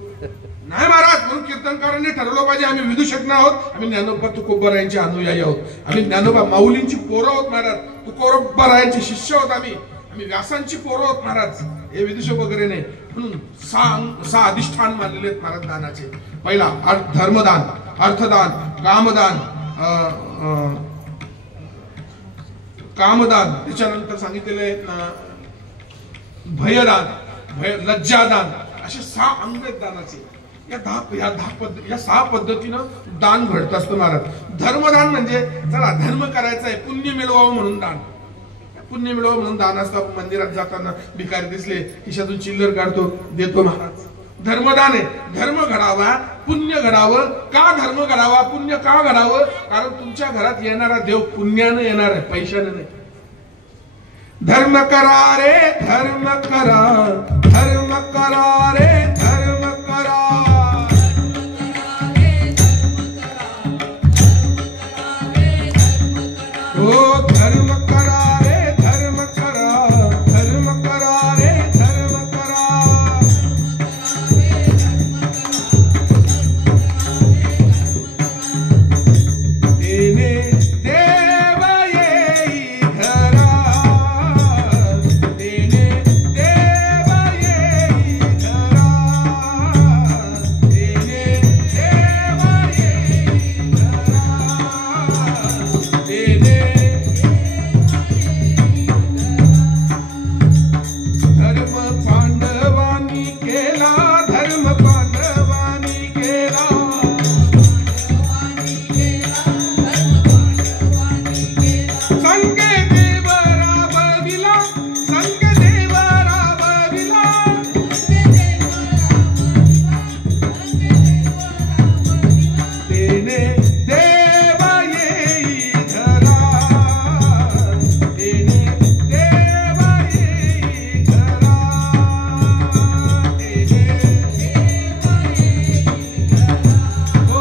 नाही महाराज. म्हणून कीर्तनकारांनी ठरवलं पाहिजे आम्ही विदूषक ना आहोत, आम्ही ज्ञानोबा तुकोबारायांचे अनुयायी आहोत. आम्ही ज्ञानोबा माऊलींची पोरं आहोत महाराज. तुकोबारायांचे शिष्य आहोत. आम्ही व्यासांची पोरं आहोत महाराज. हे विदूषक वगैरे नाही. म्हणून 6 अधिष्ठान मानलेले आहेत महाराज दानाचे. पहिला धर्मदान, अर्थदान, कामदान. त्याच्यानंतर दान आहे भयदान, लज्जादान. असे 6 अंग आहेत दानाचे. या 6 पद्धतीनं दान घडत असतं महाराज. धर्मदान म्हणजे चला धर्म करायचा आहे, पुण्य मिळवावं म्हणून दान. पुण्य मिळवावं म्हणून दान असतं. मंदिरात जाताना भिकारी दिसले खिशातून चिल्लर काढतो, देतो महाराज. धर्मदान आहे. धर्म घडावा, पुण्य घडावं. का धर्म घडावा, पुण्य का घडावं? कारण तुमच्या घरात येणारा देव पुण्यानं येणार आहे, पैशानं नाही. धर्म करा रे धर्म करा, धर्म करा रे धर्म करा, हो धर्म करा रे धर्म करा, धर्म करा रे धर्म करा, देणे देव येई घरा, देणे देव येई घरा, देणे देव येई घरा, देणे धर्म पांडवांनी केला, धर्म पांडवांनी केला, संगे देव राबविला, संगे देव राबविला, देणे देव येई घरा, देणे देव येई घरा, देणे हो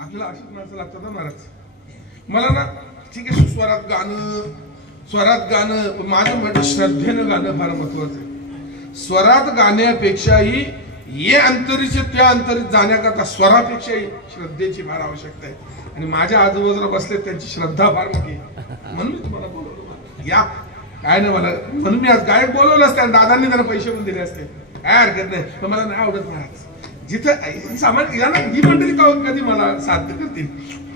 आपल्याला अशीच माणसं लागतात ना महाराज. मला ना ठीक आहे स्वरात गाणं पण माझं म्हणजे श्रद्धेनं गाणं फार महत्वाचं आहे. स्वरात गाण्यापेक्षाही ये अंतरीचे त्या अंतरीत जाण्याकरता स्वरापेक्षाही श्रद्धेची फार आवश्यकता आहे. आणि माझ्या आजूबाजूला बसले त्यांची श्रद्धा फार मोठी आहे, म्हणून मी तुम्हाला बोलवलं. या काय नाही मला, म्हणून मी आज गायक बोलवलं असते आणि दादांनी त्यांना पैसे पण दिले असते, काय हरकत नाही. पण मला नाही आवडत महाराज. जिथं सामान्य या ना ही मंडळी कधी मला साध्य करतील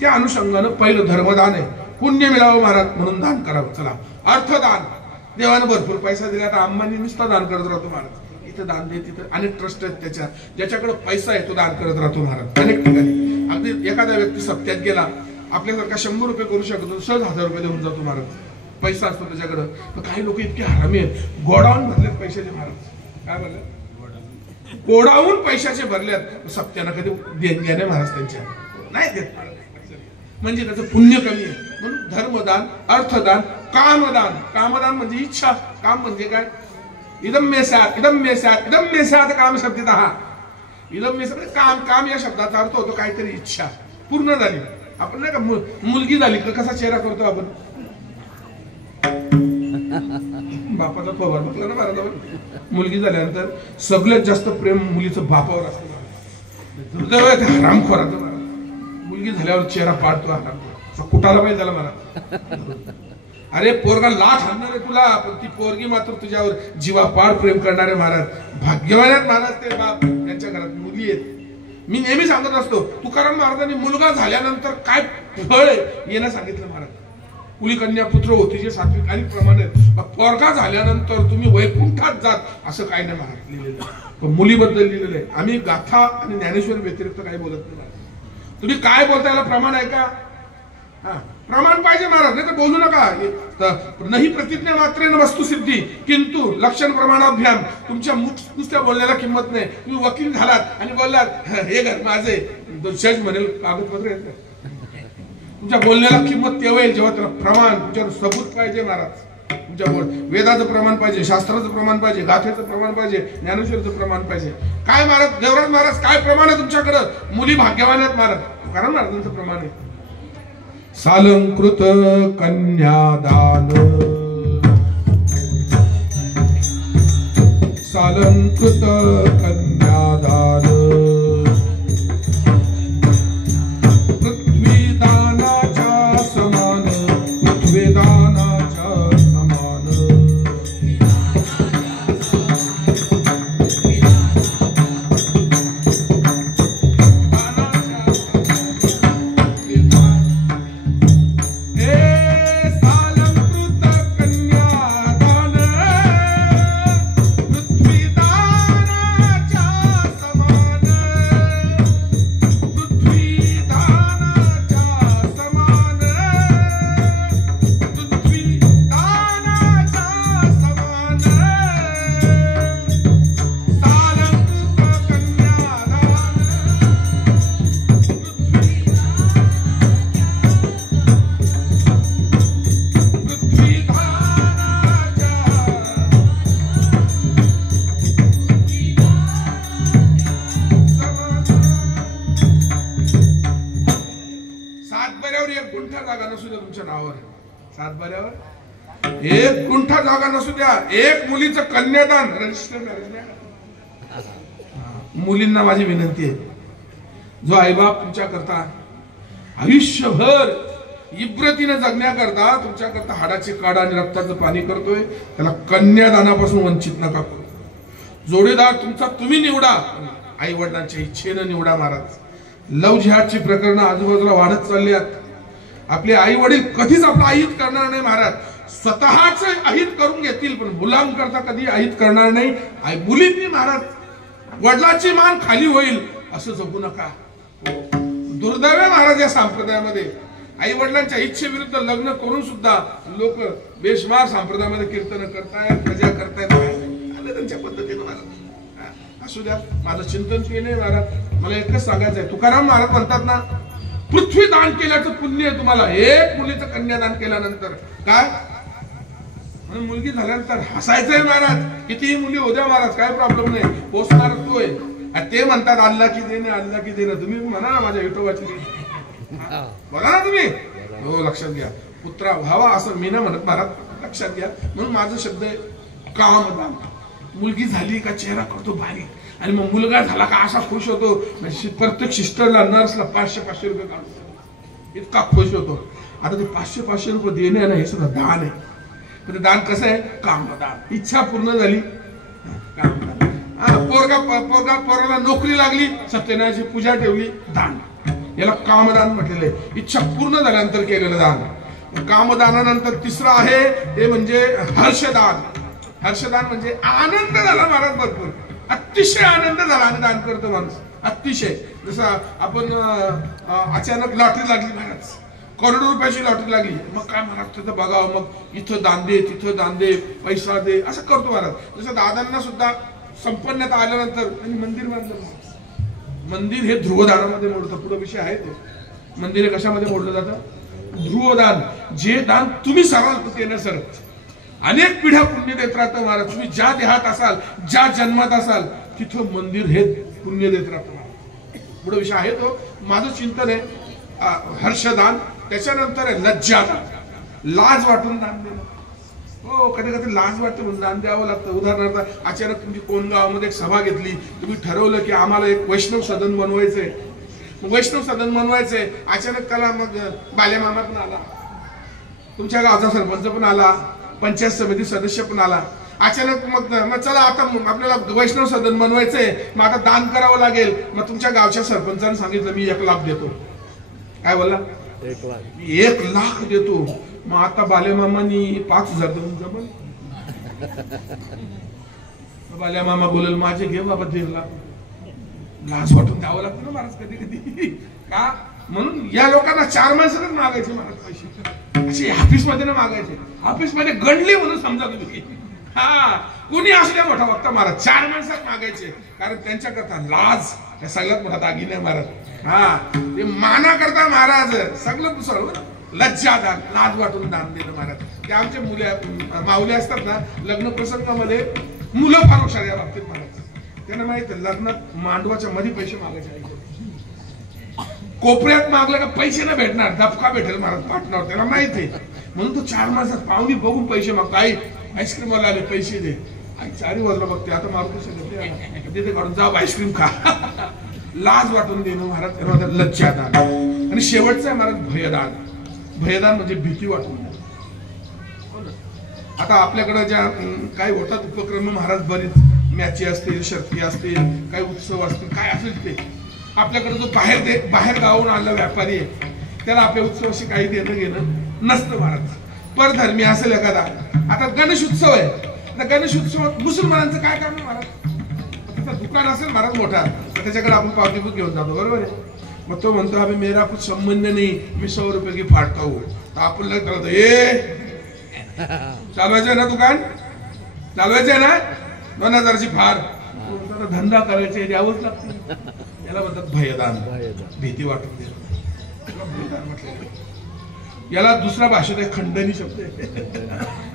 त्या अनुषंगानं पहिलं धर्मदान आहे. पुण्य मिळावं महाराज म्हणून दान करावं. चला अर्थदान, देवानं भरपूर पैसा दिला तर अंबानी नुसता दान करत राहतो महाराज. इथं दान दे, तिथं अनेक ट्रस्ट आहेत त्याच्या, ज्याच्याकडे पैसा आहे तो दान करत राहतो महाराज अनेक ठिकाणी. अगदी एखादा व्यक्ती सप्त्यात गेला, आपल्यासारखा 100 रुपये करू शकतो, सहज 1000 रुपये देऊन जातो महाराज. पैसा असतो त्याच्याकडं. तर काही लोक इतके हरामी आहेत, गोडाऊन भरलेत पैशाचे महाराज. काय भरले? गोडाऊन पैशाचे भरल्यात. सप्त्यानं कधी देणग्या नाही महाराज त्यांच्या नाही देत, म्हणजे त्याचं पुण्य कमी आहे. म्हणून धर्मदान, अर्थदान, कामदान. कामदान म्हणजे इच्छा, काम म्हणजे काय? इदम मे स्यात्, इदम मे स्यात्, इदम मे स्यात् काम शब्दितः. इदम मे स्यात् काम, काम या शब्दाचा अर्थ होतो काहीतरी इच्छा पूर्ण झाली. आपण नाही का मुलगी झाली का कसा चेहरा करतो आपण? बापाचा पवार बघला ना महाराजावर. मुलगी झाल्यानंतर सगळ्यात जास्त प्रेम मुलीचं बापावर असतं. हरामखोराचं महाराज. मुलगी झाल्यावर चेहरा पाडतो हरामखोर. कुठाला पाहिजे झाला मला. अरे पोरगा लाथ हाणणार आहे तुला, पण ती पोरगी मात्र तुझ्यावर जीवापाड प्रेम करणारे महाराज. भाग्यवान आहेत महाराज ते बाप, त्यांच्या घरात मुली आहेत. मी नेहमी सांगत असतो, तुकाराम महाराजांनी मुलगा झाल्यानंतर काय फळ येणं सांगितलं महाराज. कुली कन्या पुत्र होती जे सात्विक आणि प्रमाण आहेत. पोरगा झाल्यानंतर तुम्ही वैकुंठात जात असं काय नाही महाराज लिहिलेलं, पण मुलीबद्दल लिहिलेलं आहे. आम्ही गाथा आणि ज्ञानेश्वर व्यतिरिक्त काही बोलत नाही महाराज. तुम्ही काय बोलता याला प्रमाण आहे का? प्रमाण पाहिजे महाराज, नाही तर बोलू नका. नाही प्रतिज्ञा मात्रेन वस्तुसिद्धी किंतु लक्षण प्रमाणाभ्याम. तुमच्या नुसत्या बोलण्याला किंमत नाही. तुम्ही वकील झालात आणि बोललात हे घर माझे, जज म्हणेल कागदपत्र येत. तुमच्या बोलण्याला किंमत तेव्हा येईल जेव्हा त्याला प्रमाण, तुमच्यावर सबूत पाहिजे महाराज. तुमच्या वेदाचं प्रमाण पाहिजे, शास्त्राचं प्रमाण पाहिजे, गाथेचं प्रमाण पाहिजे, ज्ञानेश्वरचं प्रमाण पाहिजे. काय महाराज देवराज महाराज काय प्रमाण आहे तुमच्याकडं? मुली भाग्यवान आहेत महाराज. कारण महाराजांचं प्रमाण आहे सालंकृत कन्यादान, सालंकृत कन्यादान, पृथ्वीदानाच्या समान, पृथ्वीदानाच्या समान. पृथ्वीदानाच्या समान. बोटावर, सातबाऱ्यावर एक गुंठा जागा नसू द्या, एक मुलीचं कन्यादान रजिस्टर मॅरेज नाही. मुलींना माझी विनंती आहे, जो आईबाप तुमच्या करता आयुष्यभर इब्रतीने जगण्याकरता तुमच्याकरता हाडाचे काढा आणि रक्ताचं पाणी करतोय, त्याला कन्यादानापासून वंचित नका करू. जोडीदार तुमचा तुम्ही निवडा, आई वडिलांच्या इच्छेनं निवडा. महाराज, लव जिहादची प्रकरणं आजूबाजूला वाढत चालली आहेत. आपले आई वडील कधीच आपलं अहित करणार नाही महाराज, स्वतःच अहित करून घेतील, पण मुलां करता कधी अहित करणार नाही. आई मुलींनी महाराज वडिलाची मान खाली होईल असं जगू नका. दुर्दैव आहे महाराज या संप्रदायामध्ये, आई वडिलांच्या इच्छेविरुद्ध लग्न करून सुद्धा लोक बेशुमार संप्रदायामध्ये कीर्तन करतायत, प्रजा करतायत त्यांच्या पद्धतीने. महाराज असू द्या, माझं चिंतन केलंय महाराज. मला एकच सांगायचं आहे, तुकाराम महाराज म्हणतात ना, पृथ्वी दान केल्याचं पुण्य आहे तुम्हाला, एक मुलीचं कन्यादान केल्यानंतर. काय म्हणून मुलगी झाल्यानंतर हसायचंय महाराज, कितीही मुली होऊ द्या महाराज, काय प्रॉब्लेम नाही, पोचणार तोय. ते म्हणतात अल्लाह की देणे, अल्लाह की देणं. तुम्ही म्हणा ना माझ्या विठोबाची बघा ना तुम्ही. हो, लक्षात घ्या, पुत्रा व्हावा असं मी ना म्हणत महाराज, लक्षात घ्या. म्हणून माझा शब्द आहे कामदान. मुलगी झाली का चेहरा करतो बारीक, आणि मग मुलगा झाला का असा खुश होतो. प्रत्येक सिस्टरला, नर्सला 500-500 रुपये काढतो, इतका खुश होतो. आता ते 500-500 रुपये देणे आहे ना, हे सुद्धा दान आहे. पण दान कसं आहे? कामदान. इच्छा पूर्ण झाली, पोराला नोकरी लागली, सत्यनारायणाची पूजा ठेवली, दान. याला कामदान म्हटलेलं आहे. इच्छा पूर्ण झाल्यानंतर केलेलं दान. कामदानानंतर तिसरं आहे ते म्हणजे हर्षदान. हर्षदान म्हणजे आनंद झाला महाराज, भरपूर अतिशय आनंद झाला आणि दान करतो माणूस अतिशय. जसं आपण अचानक लॉटरी लागली महाराज, करोडो रुपयाची लॉटरी लागली, मग काय महाराज तिथं बघावं, मग इथं दान दे, तिथं दान दे, पैसा दे, असं करतो महाराज. जसं दादांना सुद्धा संपन्नता आल्यानंतर त्यांनी मंदिर बांधलं. मंदिर हे ध्रुवदानामध्ये मोडतं, पुढे विषय आहे ते. मंदिर हे कशामध्ये मोडलं जातं? ध्रुवदान. जे दान तुम्ही सराल ते न सरत अनेक पिढ्या पुण्य देत राहतं महाराज. तुम्ही ज्या देहात असाल, ज्या जन्मात असाल, तिथं मंदिर हे पुण्य देत राहतं. पुढे विषय आहे तो. माझं चिंतन आहे हर्षदान. त्याच्यानंतर आहे लज्जादान, लाज वाटून दान देणं. हो, कधी कधी लाज वाटते म्हणून दान द्यावं लागतं. उदाहरणार्थ, अचानक तुमची कोण गावामध्ये एक सभा घेतली, तुम्ही ठरवलं की आम्हाला एक वैष्णव सदन बनवायचंय. वैष्णव सदन बनवायचंय, अचानक त्याला मग बालेमामा पण आला, तुमच्या गावचा सरपंच पण आला, पंचायत समिती सदस्य पण आला. अचानक मग चला आता आपल्याला वैष्णव सदन बनवायचंय, मग आता दान करावं लागेल. मग तुमच्या गावच्या सरपंचाने सांगितलं मी 1 लाख देतो. काय बोला? 1 लाख देतो. मग आता बालेमामानी 5,000 देऊन जमल? बालेमामा बोलेल माझे घे बाबा 1.5 लाख. लाज वाटून द्यावं लागतं ना महाराज कधी कधी. का? म्हणून या लोकांना 4 माणसांनाच मागायचे महाराज पैसे. असे ऑफिस मध्ये ना मागायचे, ऑफिस मध्ये गणली म्हणून समजा तुम्ही. हा, कुणी असल्या मोठा वक्ता महाराज 4 माणसात मागायचे, कारण त्यांच्याकरता लाज हे सगळ्यात मोठा दागिना आहे महाराज. हा, ते माना करता महाराज सगळं पुसळ. लज्जादान, लाज वाटून दान देणं महाराज. ते आमचे माऊली असतात ना, लग्न प्रसंगामध्ये मुलं फार हुशार या बाबतीत महाराज. त्यांना माहित आहे लग्नात मांडवाच्या मध्ये पैसे मागायचे. कोपऱ्यात मागलं का पैसे नाही भेटणार, धपका भेटेल महाराज पाटणावर, त्याला माहित आहे. म्हणून तो 4 माणसात पाहुणी बघून पैसे मागतो. आई आईस्क्रीम वाला आले, पैसे दे. आई 4 वाजला बघते, आता मारुती तिथे काढून जाऊ आईस्क्रीम खा. लाज वाटून देणं महाराज, लज्जादान. आणि शेवटचं आहे महाराज भयदान. भयदान म्हणजे भीती वाटून देणं. आता आपल्याकडे ज्या काही होतात उपक्रम महाराज, बरीच मॅची असतील, शर्ती असतील, काही उत्सव असतील, काय असेल ते. आपल्याकडे जो बाहेर गावून आलेला व्यापारी आहे, त्याला आपल्या उत्सवाशी काही देणं घेणं नसतं महाराज. परधर्मी असेल एखादा, आता गणेश उत्सव आहे, गणेश उत्सवात मुसलमानांचं काय काम आहे महाराज? त्याचं दुकान असेल महाराज मोठा, त्याच्याकडे आपण पावती बुक घेऊन जातो, बरोबर आहे. मग तो म्हणतो अभि मेरा कुछ संबंध नहीं, मी 100 रुपये की फाड़ता हूँ. तर आपण लगता चालवायचं ना दुकान, चालवायचंय ना 2000ची फार. धंदा करायचे द्यावंच लागतं. याला म्हणतात भयदान, भीती वाटून देणं. याला दुसऱ्या भाषेत एक खंडणी शब्द आहे,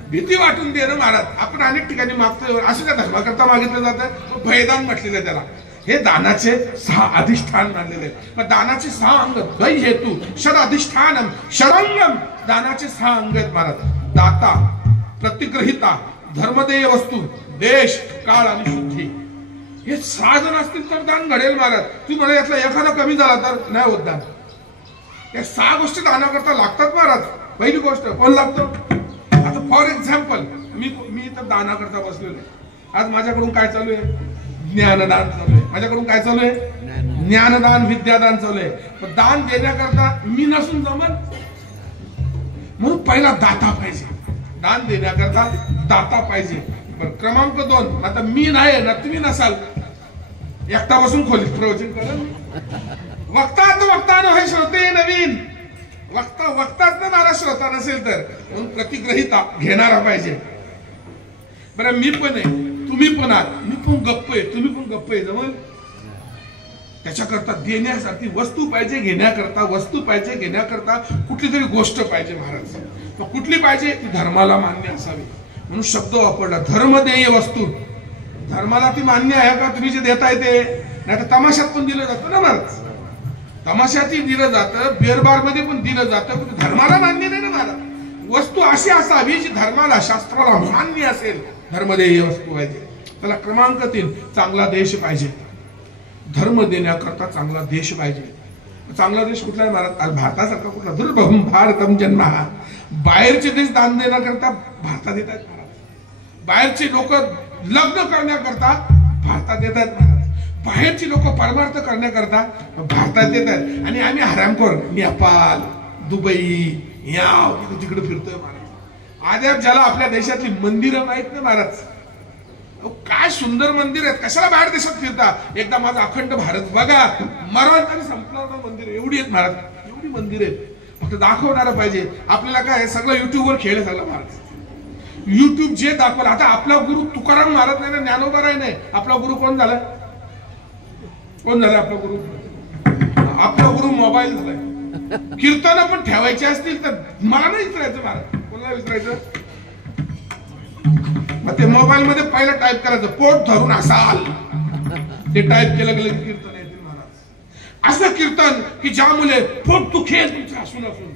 भीती वाटून देणं महाराज. आपण अनेक ठिकाणी मागतोय, असं त्या धर्माकरता मागितलं जातं, भयदान म्हटलेलं आहे त्याला. हे दानाचे 6 अधिष्ठान मानलेले आहेत. मग दानाचे 6 अंग, दै हेतू षड अधिष्ठानम षडंगम, दानाचे 6 अंग आहेत महाराज. दाता, प्रतिग्रहिता, धर्मदेय वस्तू, देश, काळ आणि शुद्धी. हे 6 जण असतील तर दान घडेल महाराज. तुम्ही मला यातला एखादा कमी झाला तर नाही होत दान. या 6 गोष्टी दानाकरता लागतात महाराज. पहिली गोष्ट कोण लागतं? आता फॉर एक्झाम्पल मी तर दानाकरता बसलेलो आहे. आज माझ्याकडून काय चालू आहे? ज्ञानदान चालू आहे. माझ्याकडून काय चालू आहे? ज्ञानदान, विद्यादान चालू आहे. पण दान देण्याकरता मी नसून जमल, म्हणून पहिला दाता पाहिजे. दान देण्याकरता दाता पाहिजे. पण क्रमांक 2, आता मी नाही ना तुम्ही नसाल, एकटा बसून खोलीत प्रवचन करा. वक्ता हे श्रोते नवीन वक्ताच ना मला श्रोता नसेल तर, म्हणून प्रतिग्रहिता घेणारा पाहिजे. बरं मी पण आहे, तुम्ही पण आहात, मी पण गप्प आहे, तुम्ही पण गप्प आहे, जमल. त्याच्याकरता देण्यासाठी वस्तू पाहिजे, घेण्याकरता वस्तू पाहिजे, घेण्याकरता कुठली तरी गोष्ट पाहिजे महाराज. मग कुठली पाहिजे? ती धर्माला मान्य असावी. म्हणून शब्द वापरला, धर्मदेय वस्तू. धर्माला ती मान्य आहे का तुम्ही जे देताय ते? नाही तर तमाशात पण दिलं जातं ना महाराज. तमाशातही दिलं जातं, बिअरबार मध्ये पण दिलं जातं, पण धर्माला मान्य नाही ना महाराज. वस्तू अशी असावी जी धर्माला, शास्त्राला मान्य असेल. धर्मदेय वस्तू पाहिजे. त्याला क्रमांक 3, चांगला देश पाहिजे. धर्म देण्याकरता चांगला देश पाहिजे. चांगला देश कुठला आहे महाराज? भारतासारखा कुठला? दुर्भम भारतम जन्म. बाहेरचे देश दान देण्याकरता भारतात येतात महाराज. बाहेरचे लोक लग्न करण्याकरता भारतात येतात महाराज. बाहेरची लोक परमार्थ करण्याकरता भारतात येतात. आणि आम्ही हरामखोर नेपाळ, दुबई या तिकडे फिरतोय महाराज. आद्या ज्याला आपल्या देशातली मंदिरं माहित नाही महाराज. काय सुंदर मंदिर आहेत, कशाला बाहेर देशात फिरता? एकदा माझा अखंड भारत बघा, मरण आणि संपणार मंदिर एवढी आहेत महाराज, एवढी मंदिर आहेत. फक्त दाखवणारं पाहिजे. आपल्याला काय सगळं युट्यूबवर खेळ झाला महाराज. युट्यूब जे दाखवलं. आता आपला गुरु तुकाराम महाराज नाही ना, ज्ञानोबा राय नाही. आपला गुरु कोण झाला? कोण झाला आपला गुरु? आपला गुरु मोबाईल झालाय. कीर्तन पण ठेवायचे असतील तर मला नाही विचारायचं महाराज. कोणाला विचारायचं? मग ते मोबाईल मध्ये पहिलं टाईप करायचं, पोट धरून असाल. ते टाईप केलं गेलं कीर्तन येतील महाराज. असं कीर्तन की ज्यामुळे पोट दुखेल तुमचं असून असून.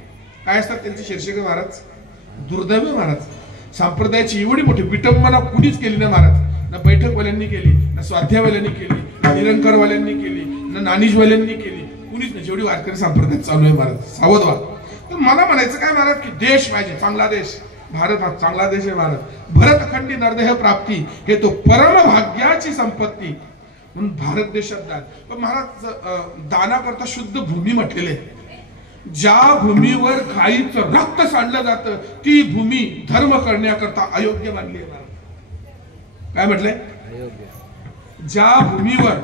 काय असतात त्यांचे शीर्षक महाराज? दुर्दैव महाराज. संप्रदायाची एवढी मोठी विटंबना कुणीच केली नाही महाराज. ना बैठकवाल्यांनी केली, ना स्वाध्यायवाल्यांनी केली, ना निरंकारवाल्यांनी केली, ना नानिजवाल्यांनी केली, कुणीच नाही. जेवढी वारकरी संप्रदाय चालू आहे महाराज, सावध व्हा. तर मला म्हणायचं काय महाराज की देश पाहिजे, चांगला देश. भारत हा चांगला देश आहे महाराज. भरतखंडी नरदेह प्राप्ती हे तो परम भाग्याची संपत्ती. म्हणून भारत देशात दान. पण महाराज दानाकरता शुद्ध भूमी म्हटलेले. ज्या भूमीवर गायीचं रक्त सांडलं जातं ती भूमी धर्म करण्याकरता अयोग्य मानली आहे. काय म्हटलंय? ज्या भूमीवर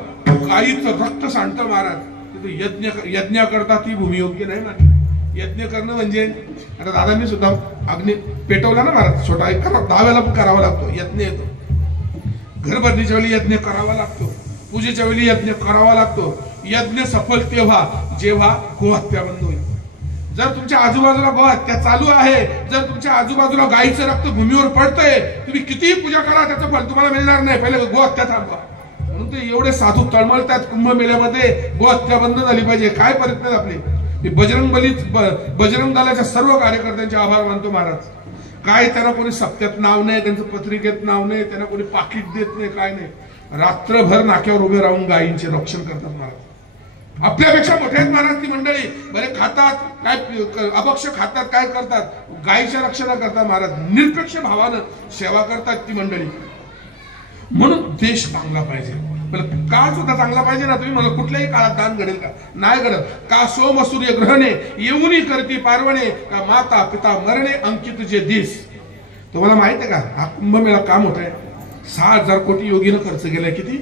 गायीचं रक्त सांडतं महाराज, तिथे यज्ञ करता ती भूमी योग्य नाही मानली. यज्ञ करणं म्हणजे आता दादांनी सुद्धा अग्नी पेटवला ना महाराज, छोटा एक 10 वेळा पण करावा लागतो. यज्ञ येतो. घरभरणीच्या वेळी यज्ञ करावा लागतो, पूजेच्या वेळी यज्ञ करावा लागतो. यज्ञ सफल तेव्हा जेव्हा गोहत्या बंद होईल. जर तुमच्या आजूबाजूला गोहत्या चालू आहे, जर तुमच्या आजूबाजूला गायीचं रक्त भूमीवर पडतंय, तुम्ही कितीही पूजा करा त्याचं फल तुम्हाला मिळणार नाही. पहिले गोहत्या थांबवा. म्हणून ते एवढे साधू तळमळतात कुंभमेळ्यामध्ये, गोहत्या बंद झाली पाहिजे. काय प्रयत्न आपले? बजरंग दलाच्या सर्व कार्यकर्त्यांचे आभार मानतो महाराज. काय त्यांना कोणी सप्त्यात नाव नाही, त्यांचं पत्रिकेत नाव नाही, त्यांना कोणी पाकिट देत नाही, काय नाही. रात्रभर नाक्यावर उभे राहून गायींचे रक्षण करतात महाराज. आपल्यापेक्षा मोठे आहेत महाराज ती मंडळी. बरे खातात, काय अपक्ष खातात, काय करतात, गायीच्या रक्षणा करतात महाराज. निरपेक्ष भावानं सेवा करतात ती मंडळी. म्हणून देश चांगला पाहिजे. काळ सुद्धा चांगला पाहिजे ना. तुम्ही मला कुठल्याही काळात दान घडेल का? नाही घडत. का सोम सूर्य ग्रहणे येऊनी करती पार्वणे, का माता पिता मरणे अंकित जे दिस. तुम्हाला माहित आहे का हा कुंभमेळा का मोठा आहे? 6,000 कोटी योगीनं खर्च केलाय. किती?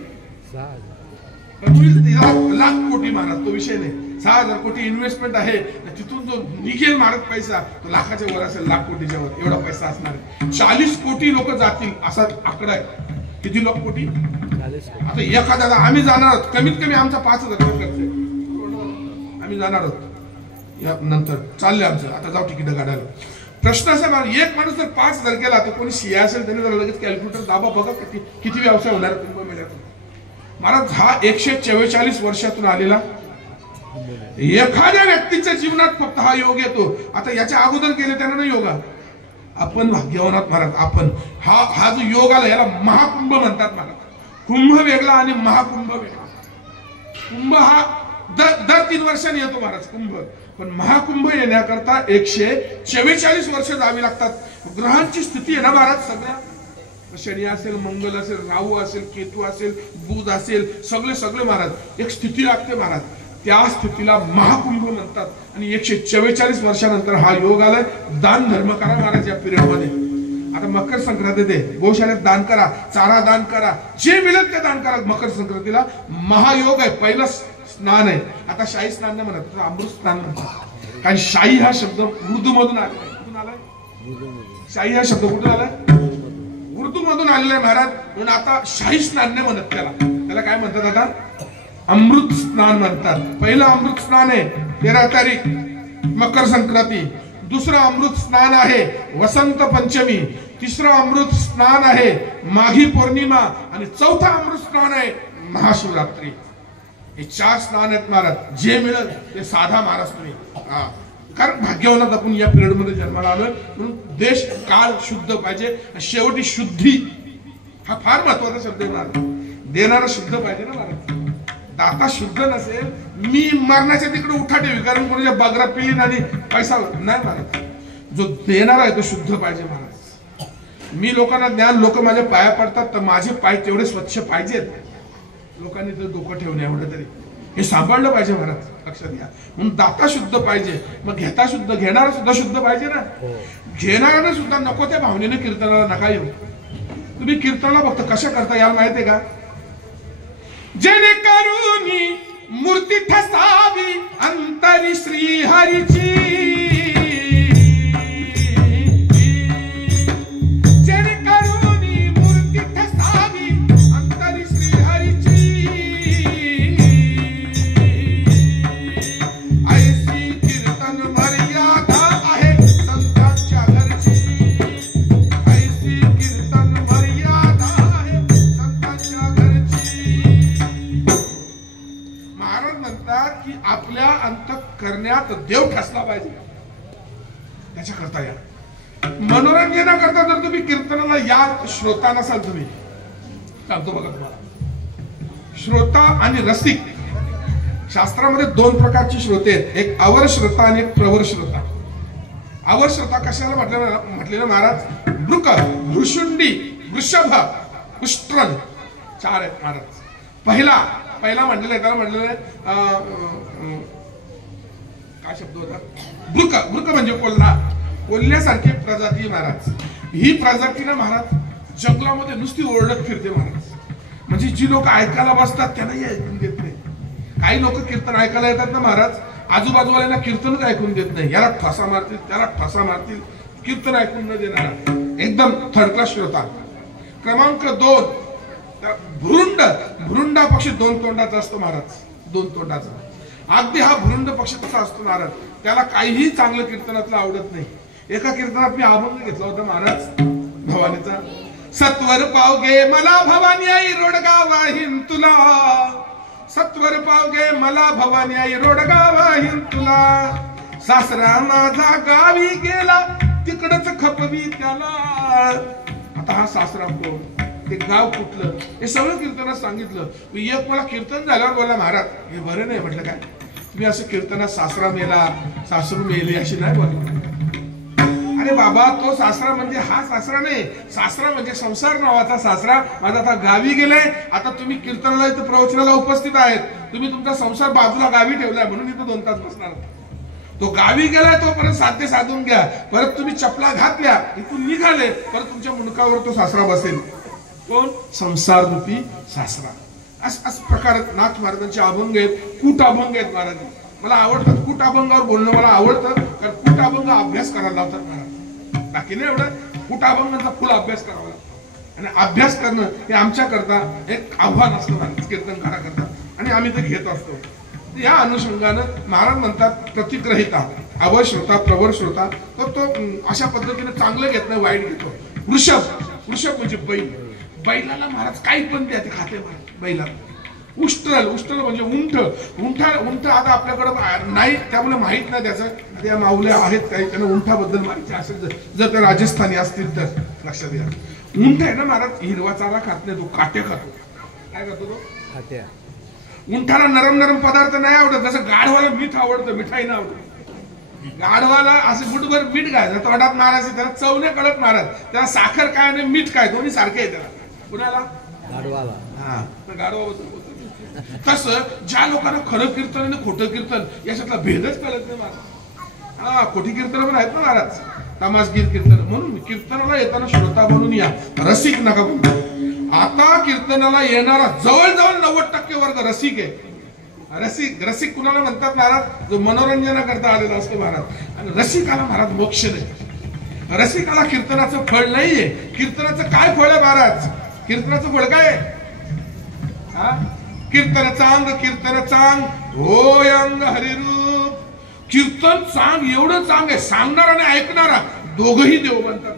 6,000 लाख कोटी महाराज. तो विषय नाही. 6,000 कोटी इन्व्हेस्टमेंट आहे. तिथून जो निघेल महाराज पैसा तो लाखाच्या वर असेल, लाख कोटीच्या वर एवढा पैसा असणार आहे. 40 कोटी लोक जातील असा आकडा आहे. किती लोक कोटी? आता एखाद्याला आम्ही जाणार आहोत, कमीत कमी आमचा 5,000 खर्च आहे. आम्ही जाणार आहोत या नंतर चालले आमचं. आता जाऊ तिकीट काढायला. प्रश्न असा, एक माणूस जर 5,000 केला तर कोणी शिया असेल त्याने जर लगेच कॅल्क्युलेटर दाबा बघा किती व्यवसाय होणार कुंभमेळ्यात. महाराज हा 144 वर्षातून आलेला एखाद्या व्यक्तीच्या जीवनात फक्त हा योग येतो. आता याच्या अगोदर गेले त्यांना नाही योगा. आपण भाग्यवान आहात महाराज. आपण हा जो योग आला याला महाकुंभ म्हणतात महाराज. कुंभ वेगळा आणि महाकुंभ वेगळा. कुंभ हा दर 3 वर्षांनी येतो महाराज कुंभ. पण महाकुंभ येण्याकरता 144 वर्ष जावी लागतात. ग्रहांची स्थिती आहे ना महाराज, सगळ्या शनी असेल, मंगल असेल, राहू असेल, केतू असेल, बुध असेल, सगळे महाराज एक स्थिती लागते महाराज. त्या स्थितीला महाकुंभ म्हणतात. आणि 144 वर्षानंतर हा योग आलाय. दान धर्म करा महाराज या पिरियड मध्ये. आता मकर संक्रांती ते गोशाळेत दान करा, चारा दान करा, जे मिळेल ते दान करा. मकर संक्रांतीला महायोग आहे. पहिलं स्नान आहे. आता शाही स्नान नाही म्हणत, अमृत स्नान म्हणतात. कारण शाही हा शब्द उर्दू मधून आलाय. कुठून आलाय शाही हा शब्द? कुठून आलाय? उर्दू मधून आलेला आहे महाराज. म्हणून आता शाही स्नान नाही म्हणत त्याला काय म्हणतात? आता अमृत स्नान म्हणतात. पहिलं अमृत स्नान आहे 13 तारीख मकर संक्रांती. दुसरं अमृत स्नान आहे वसंत पंचमी. तिसरं अमृत स्नान आहे माघी पौर्णिमा. आणि चौथा अमृत स्नान आहे महाशिवरात्री. हे 4 स्नान आहेत महाराज. जे मिळेल ते साधा महाराज तुम्ही. कारण भाग्यवानात आपण या पिरियड मध्ये जन्माला आलोय. म्हणून देश काळ शुद्ध पाहिजे. शेवटी शुद्धी हा फार महत्वाचा शब्द आहे महाराज. देणारा शुद्ध पाहिजे ना महाराज. दाता शुद्ध नसेल, मी मरण्याच्या तिकडे उठा ठेवी कारण कोणाच्या बागरा पिली आणि पैसा नाही महाराज. जो देणारा आहे तो शुद्ध पाहिजे महाराज. मी लोकांना ज्ञान, लोक माझ्या पाया पडतात तर माझे पाय तेवढे स्वच्छ पाहिजेत. लोकांनी तर डोकं ठेवणे एवढं तरी हे सांभाळलं पाहिजे महाराज. लक्षात घ्या. म्हणून दाता शुद्ध पाहिजे, मग घेता शुद्ध, घेणारा सुद्धा शुद्ध पाहिजे ना. घेणाऱ्याने सुद्धा नको त्या भावनेने कीर्तनाला नका येऊ. तुम्ही कीर्तनाला फक्त कशा करता याला माहितीये का? जेणेकरून मूर्ती ठसावी अंतरी श्री हरीची. जेणेकरून मूर्ती ठसावी अंतरी श्री हरीची. ऐसी कीर्तन मर्यादा आहे संतांच्या घरची. ऐसी कीर्तन मर्यादा आहे संतांच्या घरची. महाराज म्हणतात की आपल्या अंतःकरणात देव ठसला पाहिजे. त्याच्या करता या मनोरंजनाकरता जर तुम्ही कीर्तनाला या श्रोता नसाल, तुम्ही सांगतो बघा तुम्हाला, श्रोता आणि रसिक. शास्त्रामध्ये 2 प्रकारचे श्रोते आहेत. एक अवर श्रोता आणि एक प्रवर श्रोता. अवर श्रोता कशाला म्हटलेलं महाराज? वृक, वृषुंडी, वृषभ, उष्ट्रन 4 आहेत महाराज. पहिला म्हटलेलं आहे, त्याला म्हटलेलं आहे काय शब्द होता? वृक. वृक म्हणजे कोल्हा. कोल्ह्यासारखी प्रजाती महाराज. ही प्रजाती ना महाराज जंगलामध्ये नुसती ओरडत फिरते महाराज. म्हणजे जी लोक ऐकायला बसतात त्यांनाही ऐकून देत नाही. काही लोक कीर्तन ऐकायला येतात ना महाराज, आजूबाजूवाल्यांना कीर्तनच ऐकून देत नाही. याला ठसा मारतील, त्याला ठसा मारतील, कीर्तन ऐकून न देणारा एकदम थर्ड क्लास श्रोता. क्रमांक 2 भुरुंड. भुरुंडा पक्षी 2 तोंडाचा असतो महाराज. 2 तोंडाचा. अगदी हा भुरुंड पक्षी तसा असतो महाराज. त्याला काहीही चांगलं कीर्तनातलं आवडत नाही. एका कीर्तनात मी अभंग घेतला होता महाराज भवानीचा. सत्वर पावगे मला भवानी आई रोडगा वाहीन तुला. सत्वर पावगे मला भवानी आई रोडगा वाहीन तुला. सासरा माझा गावी गेला तिकडच खपवी त्याला. आता हा सासरा कोण, ते गाव कुठलं, हे सगळं कीर्तनात सांगितलं. एक मला कीर्तन झाल्यावर बोला महाराज हे बरं नाही. म्हटलं काय तुम्ही असं कीर्तनात सासरा मेला, सासरू मेली अशी नाही बोलला. अरे बाबा, तो सासरा म्हणजे हा सासरा नाही. सासरा म्हणजे संसार नावाचा सासरा माझा आता गावी गेलाय. आता तुम्ही कीर्तनाला इथं प्रवचनाला उपस्थित आहेत. तुम्ही तुमचा संसार बाजूला गावी ठेवलाय म्हणून इथं 2 तास बसणार. तो गावी गेलाय तोपर्यंत साध्य साधून घ्या. परत तुम्ही चपला घातल्या, इथून निघाले, परत तुमच्या मुंडकावर तो सासरा बसेल. कोण? संसार रूपी सासरा. असं प्रकार नाथ महाराजांचे अभंग आहेत. कूट अभंग आहेत महाराज. मला आवडतात कूट अभंगावर बोलणं. मला आवडतं कारण कूट अभंग अभ्यास करायला लावतात महाराज. बाकी नाही एवढं. कूट अभंगाचा फुल अभ्यास करावा लागतो. आणि अभ्यास करणं हे आमच्या करता एक आव्हान असतं महाराज कीर्तनकारा करता. आणि आम्ही ते घेत असतो. या अनुषंगानं महाराज म्हणतात प्रतिग्रहिता, अवर श्रोता, प्रवर श्रोता. तर तो अशा पद्धतीने चांगलं घेत नाही, वाईट घेतो. वृषभ. वृषभ म्हणजे बैल. बैलाला महाराज काही पण द्या ते खाते महाराज. बैला उष्ट्रल म्हणजे उंट. उंट आता आपल्याकडे नाही, त्यामुळे माहित नाही त्याचं. त्या माऊल्या आहेत काही, त्यांना उंठाबद्दल माहिती असेल जर ते राजस्थानी असतील तर लक्षात घ्या. उंट आहे ना महाराज, हिरवा चारा खात नाही, तो काटे खातो. काय खातो तो? काट्या. उंठाला नरम पदार्थ नाही आवडत, जसं गाढवाला मीठ आवडतं, मिठाई नाही आवडत. गाढवाला असं गुटभर मीठ घालायचं, तोंडात मारायचं, त्याला चव नाही कळत महाराज. त्याला साखर काय आणि मीठ काय दोन्ही सारखे आहे त्याला. कुणाला? गाढवाला. हा, तर गाढवाबद्दल तसं ज्या लोकांना खरं कीर्तन आणि खोटं कीर्तन याच्यातला भेदच कळत नाही महाराज. हा, खोटी कीर्तन पण आहेत ना महाराज, तमासगीर कीर्तन. म्हणून कीर्तनाला येताना श्रोता बनून या, रसिक नका बनू. आता कीर्तनाला येणारा जवळजवळ 90% वर्ग रसिक आहे. रसिक कुणाला म्हणतात महाराज? जो मनोरंजनाकरता आलेला असतो महाराज. आणि रसिकाला महाराज मोक्ष नाही. रसिकाला कीर्तनाचं फळ नाहीये. कीर्तनाचं काय फळ आहे महाराज? कीर्तनाचं फळ काय? कीर्तन चांग होय अंग हरिरूप. कीर्तन चांग, एवढं चांग आहे, सांगणारा आणि ऐकणारा दोघही देव बनतात.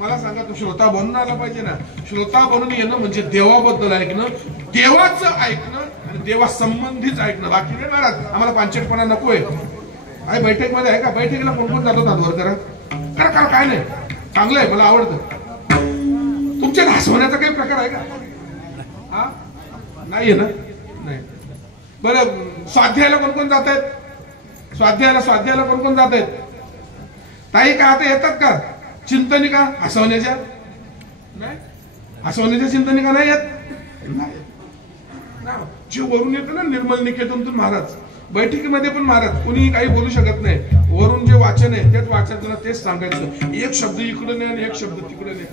मला सांगा, तू श्रोता बनून आला पाहिजे ना. श्रोता बनून येणं म्हणजे देवाबद्दल ऐकणं, देवाचं ऐकणं आणि देवा संबंधीच ऐकणं. बाकी नाही महाराज, आम्हाला पांचटपणा नकोय. काय बैठक मध्ये आहे का? बैठकीला कोण जातो नादवर करा काय नाही, चांगलं आहे, मला आवडतं. तुमच्या हसवण्याचा काही प्रकार आहे का? हा, नाहीये ना? नाही. बरं, स्वाध्यायाला कोण जात आहेत? स्वाध्यायाला कोण जात आहेत? ताई का आता येतात का चिंतनिका हसवण्याच्या? नाही, हसवण्याच्या चिंतनिका नाही येत. जे वरून येतं ना निर्मल निकेतनतून महाराज, बैठकीमध्ये पण महाराज कोणी काही बोलू शकत नाही. वरून जे वाचन आहे त्याच वाचनाला तेच सांगायचं. एक शब्द इकडे नाही आणि एक शब्द तिकडे नाही.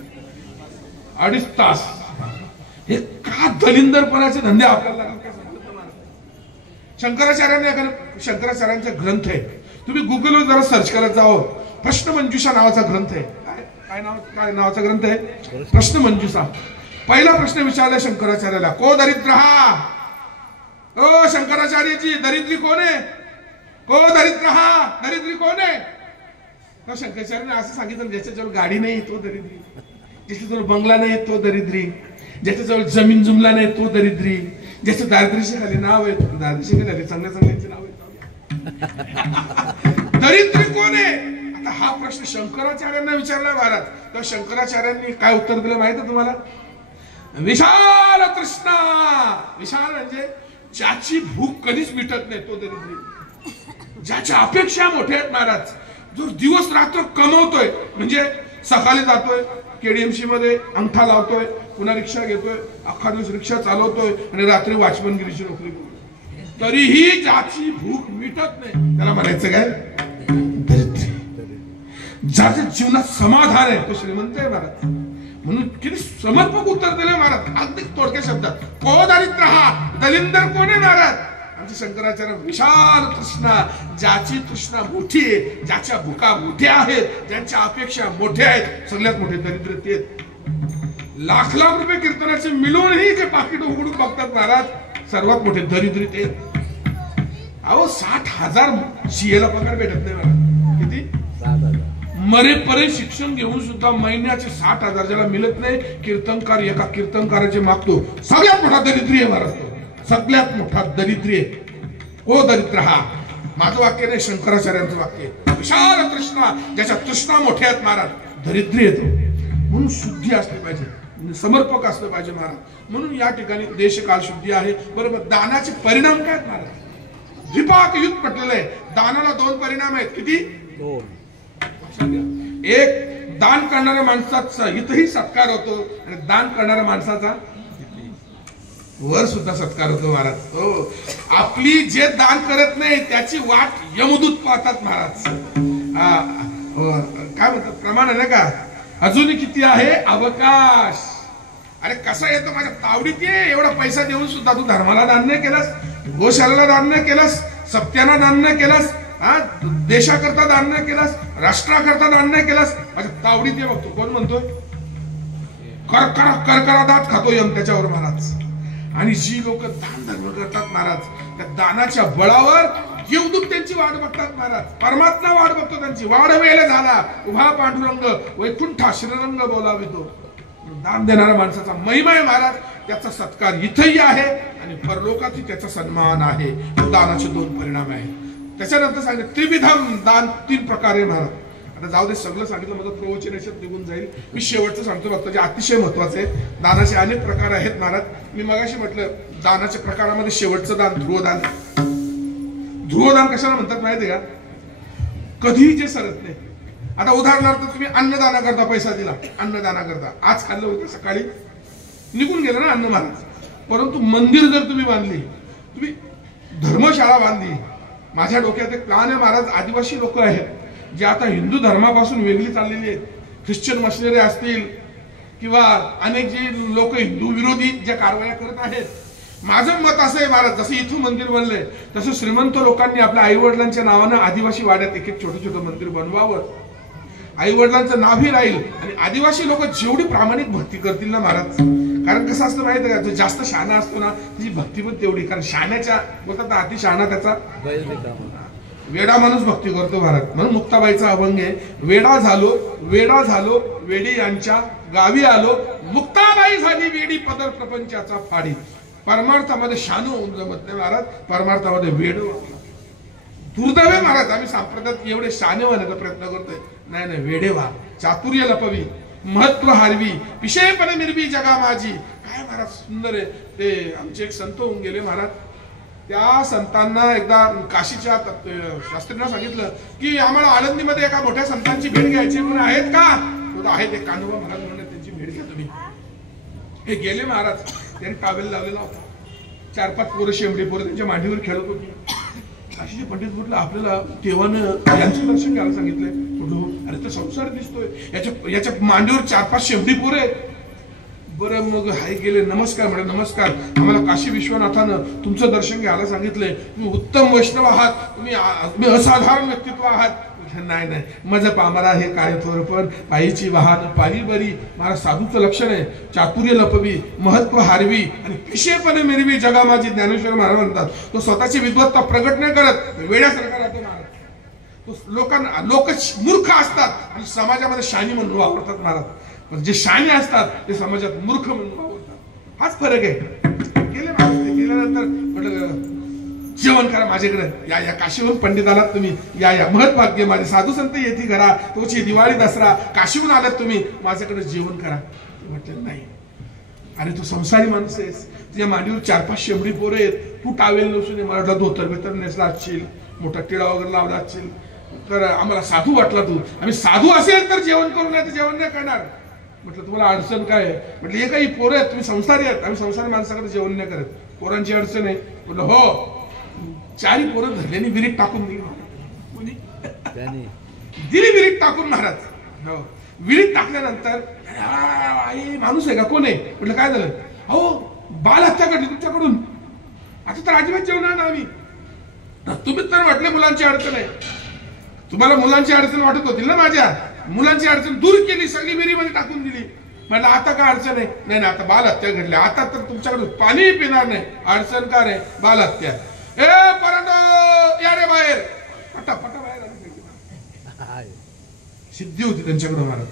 2.5 तास हे का दलिंदरपणाचे धंदे आपल्याला लागले? शंकराचार्यांचा ग्रंथ आहे, तुम्ही गुगलवर जरा सर्च करत जाओ. प्रश्नमंजुषा नावाचा ग्रंथ आहे. काय नावाचा ग्रंथ आहे? प्रश्नमंजुषा. पहिला प्रश्न विचारला शंकराचार्याला, को दरिद्र? ओ शंकराचार्यजी, दरिद्री कोण आहे? को दरिद्र? दरिद्री कोण आहे? तर शंकराचार्याने असं सांगितलं, ज्याच्याजवळ गाडी नाही तो दरिद्री, ज्याच्याजवळ बंगला नाही तो दरिद्री, ज्याच्याजवळ जमीन जुमला नाही तो दरिद्री, ज्याचं दारिद्र्याखाली नाव आहे दारिद्र्याखाली चांगल्या नाव आहे. दरिद्री कोण आहे? आता हा प्रश्न शंकराचार्यांना विचारला महाराज. तर शंकराचार्यांनी काय उत्तर दिलं माहित आहे तुम्हाला? विशाल तृष्णा. विशाल म्हणजे ज्याची भूक कधीच मिटत नाही तो दरिद्री, ज्याच्या अपेक्षा मोठ्या आहेत महाराज. जो दिवस रात्र कमवतोय, म्हणजे सकाळी जातोय केडीएमसी मध्ये अंगठा लावतोय, पुन्हा रिक्षा घेतोय, अख्खा दिवस रिक्षा चालवतोय आणि रात्री वॉचमनगिरीची नोकरी करतोय, तरीही ज्याची भूक मिटत नाही त्याला म्हणायचं काय? दरिद्री. ज्याच्या जीवनात समाधान आहे तो श्रीमंत आहे महाराज. म्हणून किती समर्पक उत्तर दिले महाराज, अगदी थोडक्या शब्दात. को दरिद्र? दलिंदर कोण आहे महाराज? आमचे शंकराचार्य विशाल तृष्णा, ज्याची तृष्णा मोठी आहे, ज्याच्या भुका मोठ्या आहेत, ज्यांच्या अपेक्षा मोठ्या आहेत, सगळ्यात मोठे दरिद्र ते. लाख रुपये कीर्तनाचे मिळूनही जे पाकिट उघडून बघतात महाराज, सर्वात मोठे दरिद्री ते. अहो 60,000 सीएला पगार भेटत नाही महाराज. किती? 7,000. मरेपर्यंत शिक्षण घेऊन सुद्धा महिन्याचे 60,000 ज्याला मिळत नाही, कीर्तनकार एका कीर्तनकाराचे मागतो, सगळ्यात मोठा दरिद्री आहे महाराज. सगळ्यात मोठा दरिद्री आहे. को दरिद्र? माझं वाक्य नाही, शंकराचार्यांचं वाक्य. विशाल तृष्णा, ज्याच्या तृष्णा मोठ्या आहेत महाराज, दरिद्री येतो. म्हणून शुद्धी असली पाहिजे, समर्पक असलं पाहिजे महाराज. म्हणून या ठिकाणी देशकाल शुद्धी आहे. बरोबर. दानाचे परिणाम काय आहेत महाराज? द्विपाक युद्ध म्हटलेलं आहे. दानाला 2 परिणाम आहेत. किती? 2. एक, दान करणाऱ्या माणसाचा हितही सत्कार होतो आणि दान करणाऱ्या माणसाचा वर सुद्धा सत्कार होतो महाराज. हो, आपली जे दान करत नाही त्याची वाट यमदूत पाहतात महाराज. काय म्हणतात प्रमाण आहे ना का? अजूनही किती आहे अवकाश. अरे कसा येतो माझ्या तावडीत ये, एवढा पैसा देऊन सुद्धा तू धर्माला दान नाही केलास, गोशाळेला दान नाही केलास, सप्त्याला दान नाही केलास, देशाकरता दान नाही केलास, राष्ट्राकरता दान नाही केलास, माझ्या तावडीत ये बघतो. कोण म्हणतोय? करकरादात खातो यम त्याच्यावर महाराज. आणि जी लोक दान धर्म करतात महाराज, त्या दानाच्या बळावर देवदूत त्यांची वाट बघतात महाराज. परमात्मा वाट बघतो त्यांची. वाढ वेळ झाला उभा पांडुरंग वैकुंठा श्रीरंग बोलावितो. दान देणाऱ्या माणसाचा महिमा आहे महाराज. त्याचा सत्कार इथेही आहे आणि परलोकातही त्याचा सन्मान आहे. दानाचे दोन परिणाम आहेत. त्याच्यानंतर सांगितलं त्रिविधम दान, 3 प्रकारे महाराज. आता जाऊ दे, सगळं सांगितलं, माझं प्रवचन याच्यात निघून जाईल. मी शेवटचं सांगतो फक्त, जे अतिशय महत्वाचे आहे. दानाचे अनेक प्रकार आहेत महाराज. मी मगाशी म्हटलं दानाच्या प्रकारामध्ये शेवटचं दान ध्रुवदान. ध्रुवदान कशाला म्हणतात माहिती आहे का? कधीही जे सरत नाही. आता उदाहरणार्थ तुम्ही अन्नदाना करता, पैसा दिला अन्नदाना करता, आज खाल्लं होतं, सकाळी निघून गेलं ना अन्न महाराज. परंतु मंदिर जर तुम्ही बांधली, तुम्ही धर्मशाळा बांधली, माझ्या डोक्यात एक प्लान आहे महाराज. आदिवासी लोक आहेत जे आता हिंदू धर्मापासून वेगळी चाललेली आहेत, ख्रिश्चन मशिनरी असतील किंवा अनेक जे लोक हिंदू विरोधी ज्या कारवाया करत आहेत. माझं मत असं आहे महाराज, जसं इथून मंदिर बनलंय तसं श्रीमंत लोकांनी आपल्या आई वडिलांच्या नावानं आदिवासी वाड्यात एक एक छोटं छोटं मंदिर बनवावं. आई वडिलांचं नावही राहील आणि आदिवासी लोक जेवढी प्रामाणिक भक्ती करतील ना महाराज, कारण कसं असतं माहिती आहे का, जो जास्त शहाणा असतो ना त्याची भक्ती पण तेवढी. कारण शहाण्याच्या बोलतात ना, अति शहाणा त्याचा वेडा माणूस भक्ती करतो महाराज. म्हणून मुक्ताबाईचा अभंग आहे, वेडा झालो वेडी यांच्या गावी आलो, मुक्ताबाई झाली वेडी पदर प्रपंचाचा फाडी. परमार्थामध्ये शान होऊन जमत नाही महाराज, परमार्थामध्ये वेड. दुर्दैव आहे महाराज, आम्ही संप्रदायात एवढे शाने होण्याचा प्रयत्न करतोय. नाही, वेडे व्हा, चातुर्य लपवी, महत्व हारवी, विषयपणे मिरवी जगा माझी. काय महाराज सुंदर आहे ते. आमचे एक संत होऊन गेले महाराज. त्या संतांना एकदा काशीच्या शास्त्रींना सांगितलं की आम्हाला आळंदीमध्ये एका मोठ्या संतांची भेट घ्यायची, म्हणून आहेत का? आहेत, एक कान्होबा महाराज म्हणून, त्यांची भेट घ्या तुम्ही. हे गेले महाराज. त्यांनी टावेल लावलेला होता, 4-5 पोरं, शेंबडी पोरं त्यांच्या मांडीवर खेळत होती. काशीचे पंडित म्हटलं आपल्याला देवानं यांचं दर्शन घ्यायला सांगितलंय. म्हटलं अरे तर संसार दिसतोय, याच्या मांडीवर 4-5 शेंबडी पोरं आहेत. बरं मग हाय गेले, नमस्कार म्हणे. नमस्कार, आम्हाला काशी विश्वनाथानं तुमचं दर्शन घ्यायला सांगितलंय, तुम्ही उत्तम वैष्णव आहात, तुम्ही असाधारण व्यक्तित्व आहात. नाही, माझं पामरा हे काय थोरपण, पायीची वाहन पायी बरी. महाराज साधूचं लक्षण आहे, चातुर्य लपवी, महत्व हारवी आणि विषयपणे मिरवी जगा माझी. ज्ञानेश्वर महाराज म्हणतात, तो स्वतःची विद्वत्ता प्रगट नाही करत, वेड्यासारखा राहतो महाराज. तो लोक मूर्ख असतात आणि समाजामध्ये शानी म्हणून वापरतात महाराज. जे शाने असतात ते समाजात मूर्ख म्हणून वावरतात. हाच फरक आहे. गेल्यानंतर म्हटलं जेवण करा माझ्याकडे, या काशीवरून पंडित आलात तुम्ही, या महत्भाग्य माझे साधू संत येथे घरा, तोची दिवाळी दसरा, काशीहून आलात तुम्ही, माझ्याकडे जेवण करा. म्हटलं नाही, अरे तू संसारी माणूस आहेस, तुझ्या मांडीवर 4-5 शेंबडी पोरं आहेत, तू टावेल नसून मला धोतर बितर नेसला असशील, मोठा टिळा वगैरे लावला असशील, तर आम्हाला साधू वाटला तू. आम्ही साधू असेल तर जेवण करू, नाही तर जेवण नाही करणार. म्हटलं तुम्हाला अडचण काय आहे? म्हटलं हे काही पोरं आहेत, तुम्ही संसारी आहेत, आम्ही संसारी माणसाकडे जेवण नाही करत, पोरांची अडचण आहे. म्हटलं हो. 4 पोरं धरल्याने विरीत टाकून दिली विरीत टाकून महाराज. हो, विरीत टाकल्यानंतर माणूस आहे का, कोण आहे? म्हटलं काय झालं? अहो बाल हत्या घडली तुमच्याकडून, आता तर अजिबात जेवणार ना आम्ही. तुम्हीच तर म्हटले मुलांची अडचण आहे, तुम्हाला मुलांची अडचण वाटत होती ना, माझ्या मुलांची अडचण दूर केली, सगळी विहिरीमध्ये टाकून दिली. म्हटलं आता काय अडचण आहे? नाही, आता बाल हत्या घडली, आता तर तुमच्याकडे पाणी पिणार नाही. अडचण काय रे? बाल हत्या. ए परांडो या रे बाहेर, पटापटा बाहेर. सिद्धी होती त्यांच्याकडे महाराज.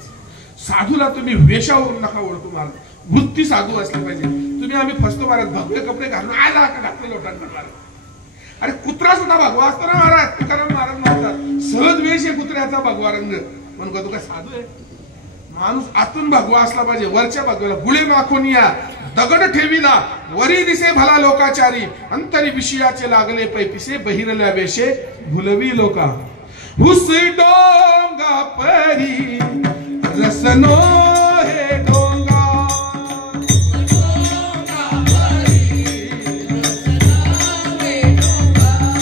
साधूला तुम्ही वेशावरून नका ओळखू महाराज, वृत्ती साधू असली पाहिजे. तुम्ही आम्ही फसतो महाराज, भगवे कपडे घालून आला का घातले लोटांना. अरे कुत्रा सुद्धा भगवा असतो ना महाराज. तुकाराम महाराज म्हणतात सहज वेश आहे कुत्र्याचा भगवा रंग. म्हणून तू काय साधू आहे? माणूस आतून भगवा असला पाहिजे, वरच्या भगव्याला गुळे माखून या दगड ठेविला, वरी दिसे भला लोकाचारी, अंतरी विषयाचे लागले पैपिसे, बहिरल्या वेशे भुलवी लोका. हुस डोंगा परी रसनो हे डोंगा,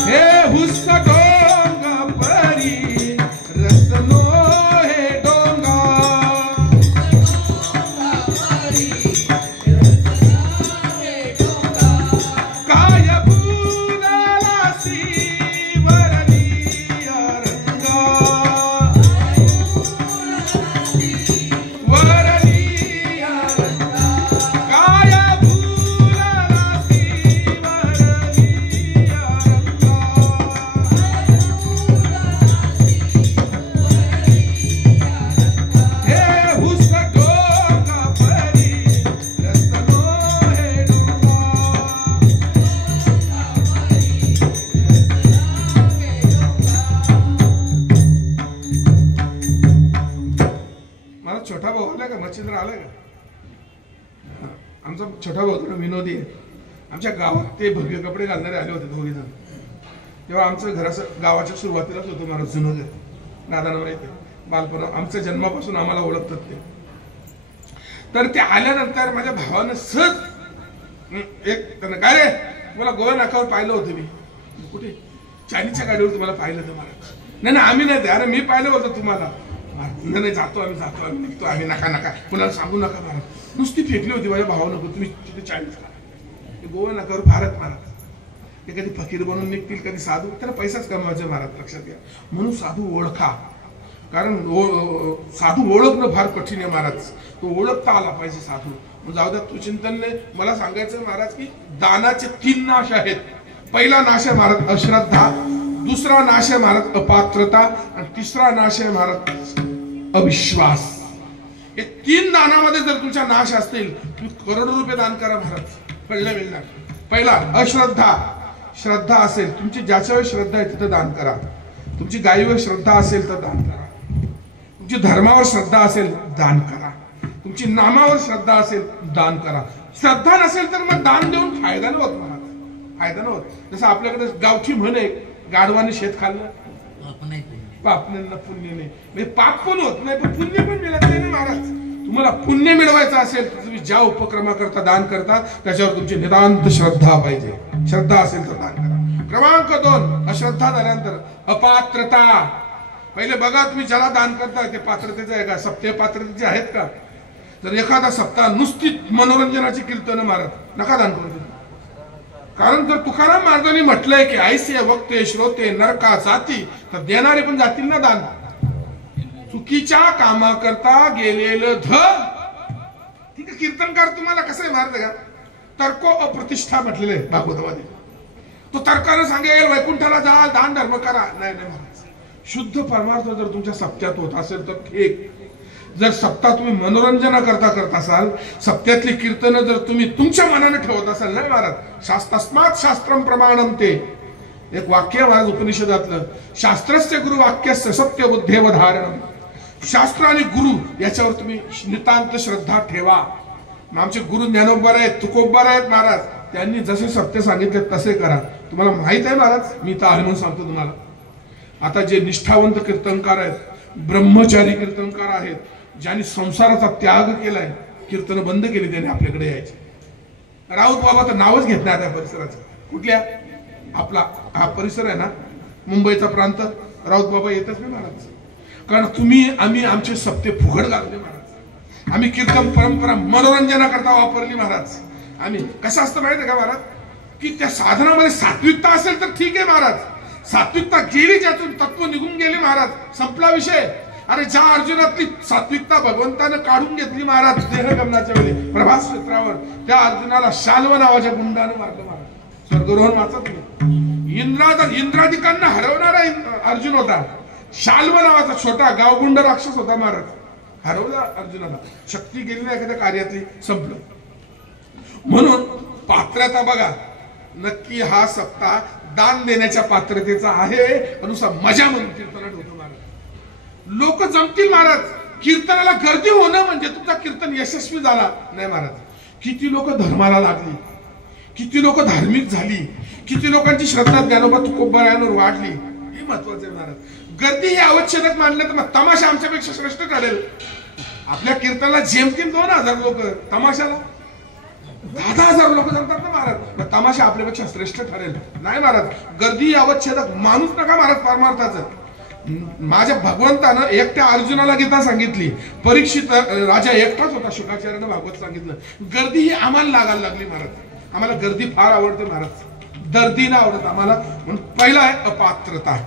हे हुस डोंगा परी रसनो हे डोंगा, काय फुलाला सीवरली रंगा, छोटा भाऊ थोडा विनोदी आहे. आमच्या गावात ते भव्य कपडे घालणारे आले होते दोघे जण. तेव्हा आमचं घराचं गावाच्या सुरुवातीलाच होतं महाराज जुनं घर. दादांवर येते बालपण आमच्या जन्मापासून आम्हाला ओळखतात ते. तर ते आल्यानंतर माझ्या भावानं सहज एक काय रे मला गोवा नाकावर पाहिलं होतं मी. कुठे? चायनीच्या गाडीवर तुम्हाला पाहिलं होतं महाराज. नाही आम्ही नाही. अरे मी पाहिलं होतं तुम्हाला. नाही जातो आम्ही निघतो आम्ही. नका कुणाला सांगू नका महाराज. नुसती फेकली होती माझ्या भावानं. तुम्ही तिथे चायनीज करा. गोवा नाकावर भारत महाराज. ते कधी फकीर बनून निघतील कधी साधू. त्याला पैसाच कमवायचा महाराज लक्षात घ्या. म्हणून साधू ओळखा. कारण साधू ओळखणं फार कठीण आहे महाराज. तो ओळखता आला पाहिजे साधू. जाऊ द्या तू चिंतनने मला सांगायचं महाराज की दानाचे 3 नाश आहेत. पहिला नाश आहे महाराज अश्रद्धा, दुसरा नाश आहे महाराज अपात्रता आणि तिसरा नाश आहे महाराज अविश्वास. हे 3 दानामध्ये जर तुमच्या नाश असतील तुम्ही करोडो रुपये दान करा महाराज. कळलं मिळणार. पहिला अश्रद्धा. श्रद्धा असेल तुमची ज्याच्यावर श्रद्धा आहे तिथं दान करा. तुमची गायीवर श्रद्धा असेल तर दान करा. तुमची धर्मावर श्रद्धा असेल दान करा. तुमची नामावर श्रद्धा असेल दान करा. श्रद्धा नसेल तर मग दान देऊन फायदा नाही होत महाराज. फायदा नाही होत. जसं आपल्याकडे गावठी म्हणे गाढवाने शेत खाल्लं पाप नाही पुण्य नाही. म्हणजे पाप पण होत नाही पण पुण्य पण मिळत नाही ना महाराज. तुम्हाला पुण्य मिळवायचं असेल तर तुम्ही ज्या उपक्रमाकरता दान करता त्याच्यावर तुमची नितांत श्रद्धा पाहिजे. श्रद्धा असेल तर दान करा. क्रमांक 2 अश्रद्धा झाल्यानंतर अपात्रता. पहिले बघा तुम्ही ज्याला दान करताय ते पात्रतेचं आहे का? सप्ते पात्रतेचे आहेत का? जर एखादा सप्ताह नुसती मनोरंजनाची कीर्तन महाराज नका दान करू. कारण जर तुकाराम महाराजांनी म्हटलंय की ऐसे वक्ते श्रोते नरका जाती तर देणारे पण जातील ना दान. चुकीच्या कामाकरता गेलेलं धन. ठीक आहे. कीर्तनकार तुम्हाला कसं आहे महाराज का तर्को अप्रतिष्ठा म्हटलेलं आहे भागवतामध्ये. तो तर्कानं सांगेल वैकुंठाला जा दान धर्म करा. नाही महाराज. शुद्ध परमार्थ जर तुमच्या सप्त्यात होत असेल तर ठीक. जर सप्ताह तुम्ही मनोरंजन करत असाल सप्त्यातली कीर्तन जर तुम्ही तुमच्या मनाने ठेवत असाल नाही महाराज. शास्त्रास्मात् शास्त्रम प्रमाणम. ते एक वाक्य महाराज उपनिषदातलं शास्त्रस्य गुरु वाक्यस्य सत्य बुद्धेव धारणम. शास्त्र आणि गुरु याच्यावर तुम्ही नितांत श्रद्धा ठेवा. आमचे गुरु ज्ञानोबा आहेत तुकोबा आहेत महाराज. त्यांनी जसे सत्य सांगितले तसे करा. तुम्हाला माहित आहे महाराज मी तर आहे म्हणून सांगतो तुम्हाला. आता जे निष्ठावंत कीर्तनकार आहेत ब्रह्मचारी कीर्तनकार आहेत ज्यांनी संसाराचा त्याग केलाय कीर्तन बंद केली त्याने आपल्याकडे यायचे. राऊत बाबा तर नावच घेत नाही त्या परिसराचं. कुठल्या? आपला हा परिसर आहे ना मुंबईचा प्रांत. राऊत बाबा येतच नाही महाराज. कारण तुम्ही आम्ही आमचे सप्ते फुगड घालले महाराज. आम्ही कीर्तन परंपरा मनोरंजनाकरता वापरली महाराज. आम्ही कसं असतं माहिती आहे का महाराज की त्या साधनामध्ये सात्विकता असेल तर ठीक आहे महाराज. सात्विकता गेली ज्यातून तत्व निघून गेले महाराज. संपला विषय. अरे ज्या अर्जुनातली सात्विकता भगवंतानं काढून घेतली महाराज देहगमनाच्या वेळी प्रभास क्षेत्रावर त्या अर्जुनाला शाल्व नावाच्या गुंडानं मारलं महाराज. स्वर्गरोहण वाचा तुम्ही. इंद्रादिकांना हरवणारा अर्जुन होता. शाल्व नावाचा छोटा गावगुंड राक्षस होता महाराज. हरवला अर्जुनाला. शक्ती गेली ना एखाद्या कार्यातली संपलं. म्हणून पात्रता बघा नक्की हा सप्ताह दान देण्याच्या पात्रतेचा आहे. अनुसार मजा म्हणून कीर्तनात होतो महाराज. लोक जमतील महाराज. कीर्तनाला गर्दी होणं म्हणजे तुमचा कीर्तन यशस्वी झाला नाही महाराज. किती लोक धर्माला लागली. किती लोक धार्मिक झाली. किती लोकांची श्रद्धा ज्ञानोबा तुकोबारायांवर वाढली. हे महत्वाचं आहे महाराज. गर्दी हे आवश्यक मानलं तर मग तमाशा आमच्यापेक्षा श्रेष्ठ ठरेल. आपल्या कीर्तनाला जेमतेम 2000 लोक तमाशाला 10,000 लोक जमतात ना महाराज. मग तमाशा आपल्यापेक्षा श्रेष्ठ ठरेल नाही महाराज. गर्दी आवश्यक माणूस नका महाराज परमार्थाचं. माझ्या भगवंतानं एकट्या अर्जुनाला गीता सांगितली. परीक्षित राजा एकटाच होता. शुकाचार्यानं भागवत सांगितलं. गर्दी ही आम्हाला लागायला लागली महाराज. आम्हाला गर्दी फार आवडते महाराज. दर्दी ना आवडत आम्हाला. म्हणून पहिला आहे अपात्रता.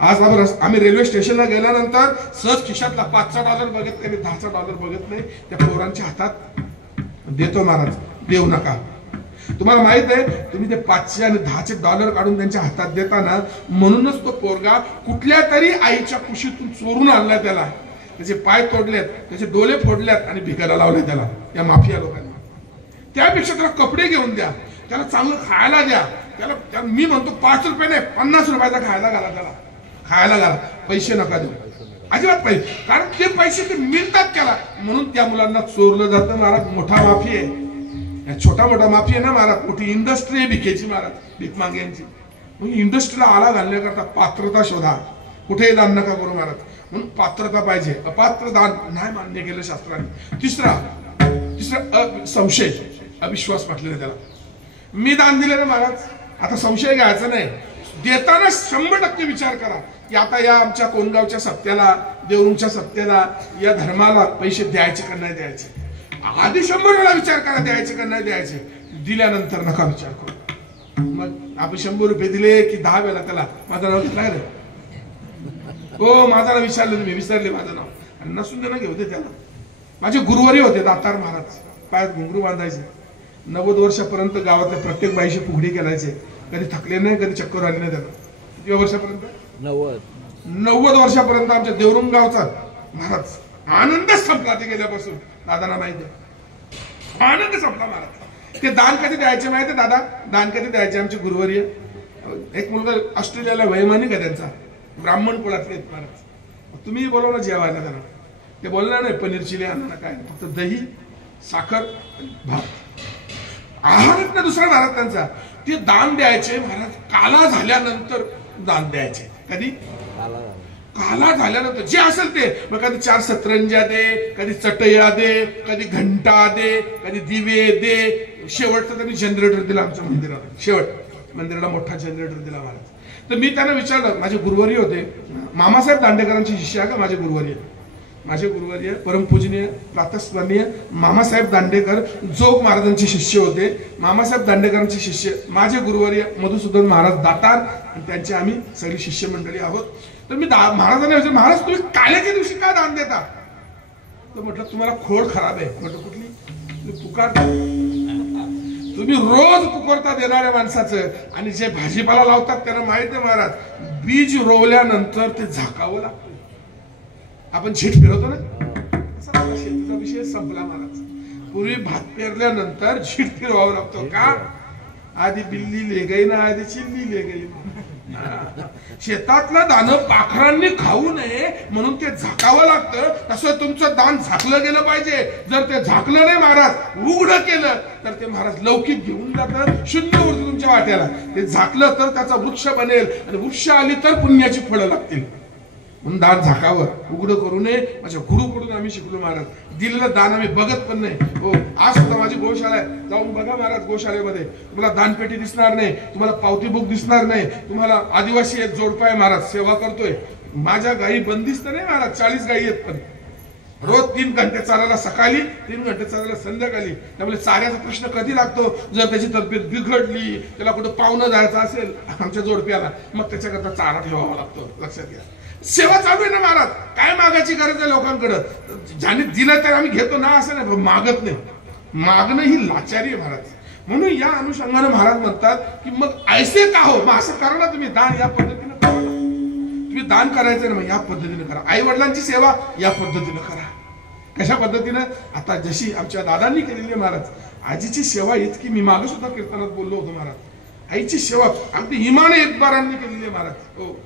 आज आम्ही रेल्वे स्टेशनला गेल्यानंतर सहज खिशातला $5 बघत नाही $10 बघत नाही. त्या पोरांच्या हातात देतो महाराज. देऊ नका. तुम्हाला माहित आहे तुम्ही ते $5 आणि $10 काढून त्यांच्या हातात देताना म्हणूनच तो पोरगा कुठल्या तरी आईच्या कुशीतून चोरून आणलाय. त्याला त्याचे पाय तोडलेत त्याचे डोळे फोडलेत आणि भिकायला लावले त्याला या माफिया लोकांनी. त्यापेक्षा त्याला कपडे घेऊन द्या. त्याला चांगलं खायला द्या. त्याला मी म्हणतो ₹5 नाही ₹50 खायला घाला. त्याला खायला घाला. पैसे नका देऊ अजिबात पाहिजे. कारण ते पैसे ते मिळतात त्याला. म्हणून त्या मुलांना चोरलं जातं महाराज. मोठा माफी आहे. छोटा मोठा माफी आहे ना महाराज, मोठी इंडस्ट्री आहे भिकेची महाराज, भीक माग्यांची. इंडस्ट्रीला आला घालण्याकरता पात्रता शोधा, कुठेही दान नका करू महाराज. म्हणून पात्रता पाहिजे. अपात्र दान नाही मान्य केलं शास्त्राने. तिसरा संशय, अविश्वास म्हटलेला त्याला. मी दान दिले ना महाराज, आता संशय घ्यायचा नाही. देताना 100% विचार करा की आता या आमच्या कोणगावच्या सप्त्याला, देवरूंच्या सप्त्याला, या धर्माला पैसे द्यायचे का नाही द्यायचे. आधी 100 वेळा विचार करा द्यायचे का नाही द्यायचे. दिल्यानंतर नका विचार करू. मग आपण 100 रुपये दिले की 10 वेळा त्याला माझं नाव घेतलं रे, हो माझं नाव विचारलं, तुम्ही विसरले माझं नाव, आणि नसून दे ना घेऊ दे त्याला. माझे गुरुवारी होते दातार महाराज, पायात घुंगरू बांधायचे. 90 वर्षापर्यंत गावातल्या प्रत्येक बाईशी फुगडी केलायचे. कधी थकले नाही, कधी चक्कर आली नाही त्यांना. किती वर्षापर्यंत? 90 वर्षापर्यंत आमच्या देवरुंग गावचा महाराज आनंदच संपला ते गेल्यापासून. दादांना माहिती आहे आनंद संपला महाराज. ते दान कधी द्यायचे माहिती दादा, दान कधी द्यायचे आमचे गुरुवारी. एक मुलगा ऑस्ट्रेलियाला वैमानिक आहे, त्यांचा ब्राह्मण कुळातले महाराज. तुम्ही बोलव ना जेवायला त्यांना. ते बोलणार नाही पनीर चिली आणा काय, फक्त दही साखर भात, आहारच ना दुसरा महाराज त्यांचा. ते दान द्यायचे महाराज. काला झाल्यानंतर दान द्यायचे. कधी? काला झाल्यानंतर जे असेल ते. मग कधी 4 सतरंज्या दे, कधी चटया दे, कधी घंटा दे, कधी दिवे दे. शेवटचा त्यांनी जनरेटर दिला आमच्या मंदिराला. शेवट मंदिराला मोठा जनरेटर दिला महाराज. तर मी त्यांना विचारलं, माझे गुरुवारी होते मामासाहेब दांडेकरांचे शिष्य आहे का माझे गुरुवारी. माझे गुरुवारी परमपूजनीय प्रातस्मरणीय मामासाहेब दांडेकर जोग महाराजांचे शिष्य होते. मामासाहेब दांडेकरांचे शिष्य माझे गुरुवारी मधुसूदन महाराज दातार, आणि त्यांचे आम्ही सगळी शिष्य मंडळी आहोत. तर मी महाराजांना विचारलं, महाराज तुम्ही काल्याच्या दिवशी काय दान देता. तर म्हटलं तुम्हाला खोड खराब आहे. म्हटलं कुठली? पुकारता, तुम्ही रोज पुकारता देणाऱ्या माणसाचं. आणि जे भाजीपाला लावतात त्यांना माहित आहे महाराज, बीज रोवल्यानंतर ते झाकावं लागतं. आपण झीट फिरवतो ना, शेतीचा विषय संपला महाराज. पूर्वी भात पेरल्यानंतर झीट फिरवावं लागतो. का? आधी बिल्ली ले गई ना आधी चिल्ली ले गई. शेतातलं दान पाखरांनी खाऊ नये म्हणून ते झाकावं लागतं. तसं तुमचं दान झाकलं गेलं पाहिजे. जर ते झाकलं नाही महाराज, उघडं केलं तर ते महाराज लौकिक घेऊन जातं, शून्य उरतं तुमच्या वाट्याला. ते झाकलं तर त्याचा वृक्ष बनेल, आणि वृक्ष आली तर पुण्याची फळं लागतील. म्हणून दान झाकावं, उघडं करू नये. माझ्या गुरुकडून आम्ही शिकलो महाराज. दिलेलं दान आम्ही बघत पण नाही. हो, आज सुद्धा माझी गोशाळा आहे, जाऊन बघा महाराज. गोशाळेमध्ये तुम्हाला दानपेटी दिसणार नाही, तुम्हाला पावती बुक दिसणार नाही. तुम्हाला आदिवासी एक जोडपा आहे महाराज, सेवा करतोय. माझ्या गायी बंदिस्त नाही महाराज, 40 गायी आहेत. पण रोज 3 घंटे चारायला सकाळी, 3 घंटे चारायला संध्याकाळी. त्यामुळे चाऱ्याचा प्रश्न कधी लागतो, जर त्याची तब्येत बिघडली, त्याला कुठं पाहुणं जायचं असेल आमच्या जोडप्याला, मग त्याच्याकरता चारा ठेवावा लागतो. लक्षात घ्या, सेवा चालू आहे ना महाराज. काय मागायची गरज आहे लोकांकडं. ज्याने दिलं तर आम्ही घेतो ना, असं नाही. मागत नाही. मागणं ही लाचारी आहे महाराज. म्हणून या अनुषंगाने महाराज म्हणतात की मग ऐसे का हो, मग असं करा ना तुम्ही. दान या पद्धतीने करा. तुम्ही दान करायचं ना, मग या पद्धतीने करा. आई वडिलांची सेवा या पद्धतीने करा. कशा पद्धतीनं? आता जशी आमच्या दादांनी केलेली आहे महाराज. आजीची सेवा इतकी, मी मागे सुद्धा कीर्तनात बोललो होतो महाराज. आईची सेवा अगदी इमान एकबारांनी केलेली आहे महाराज. हो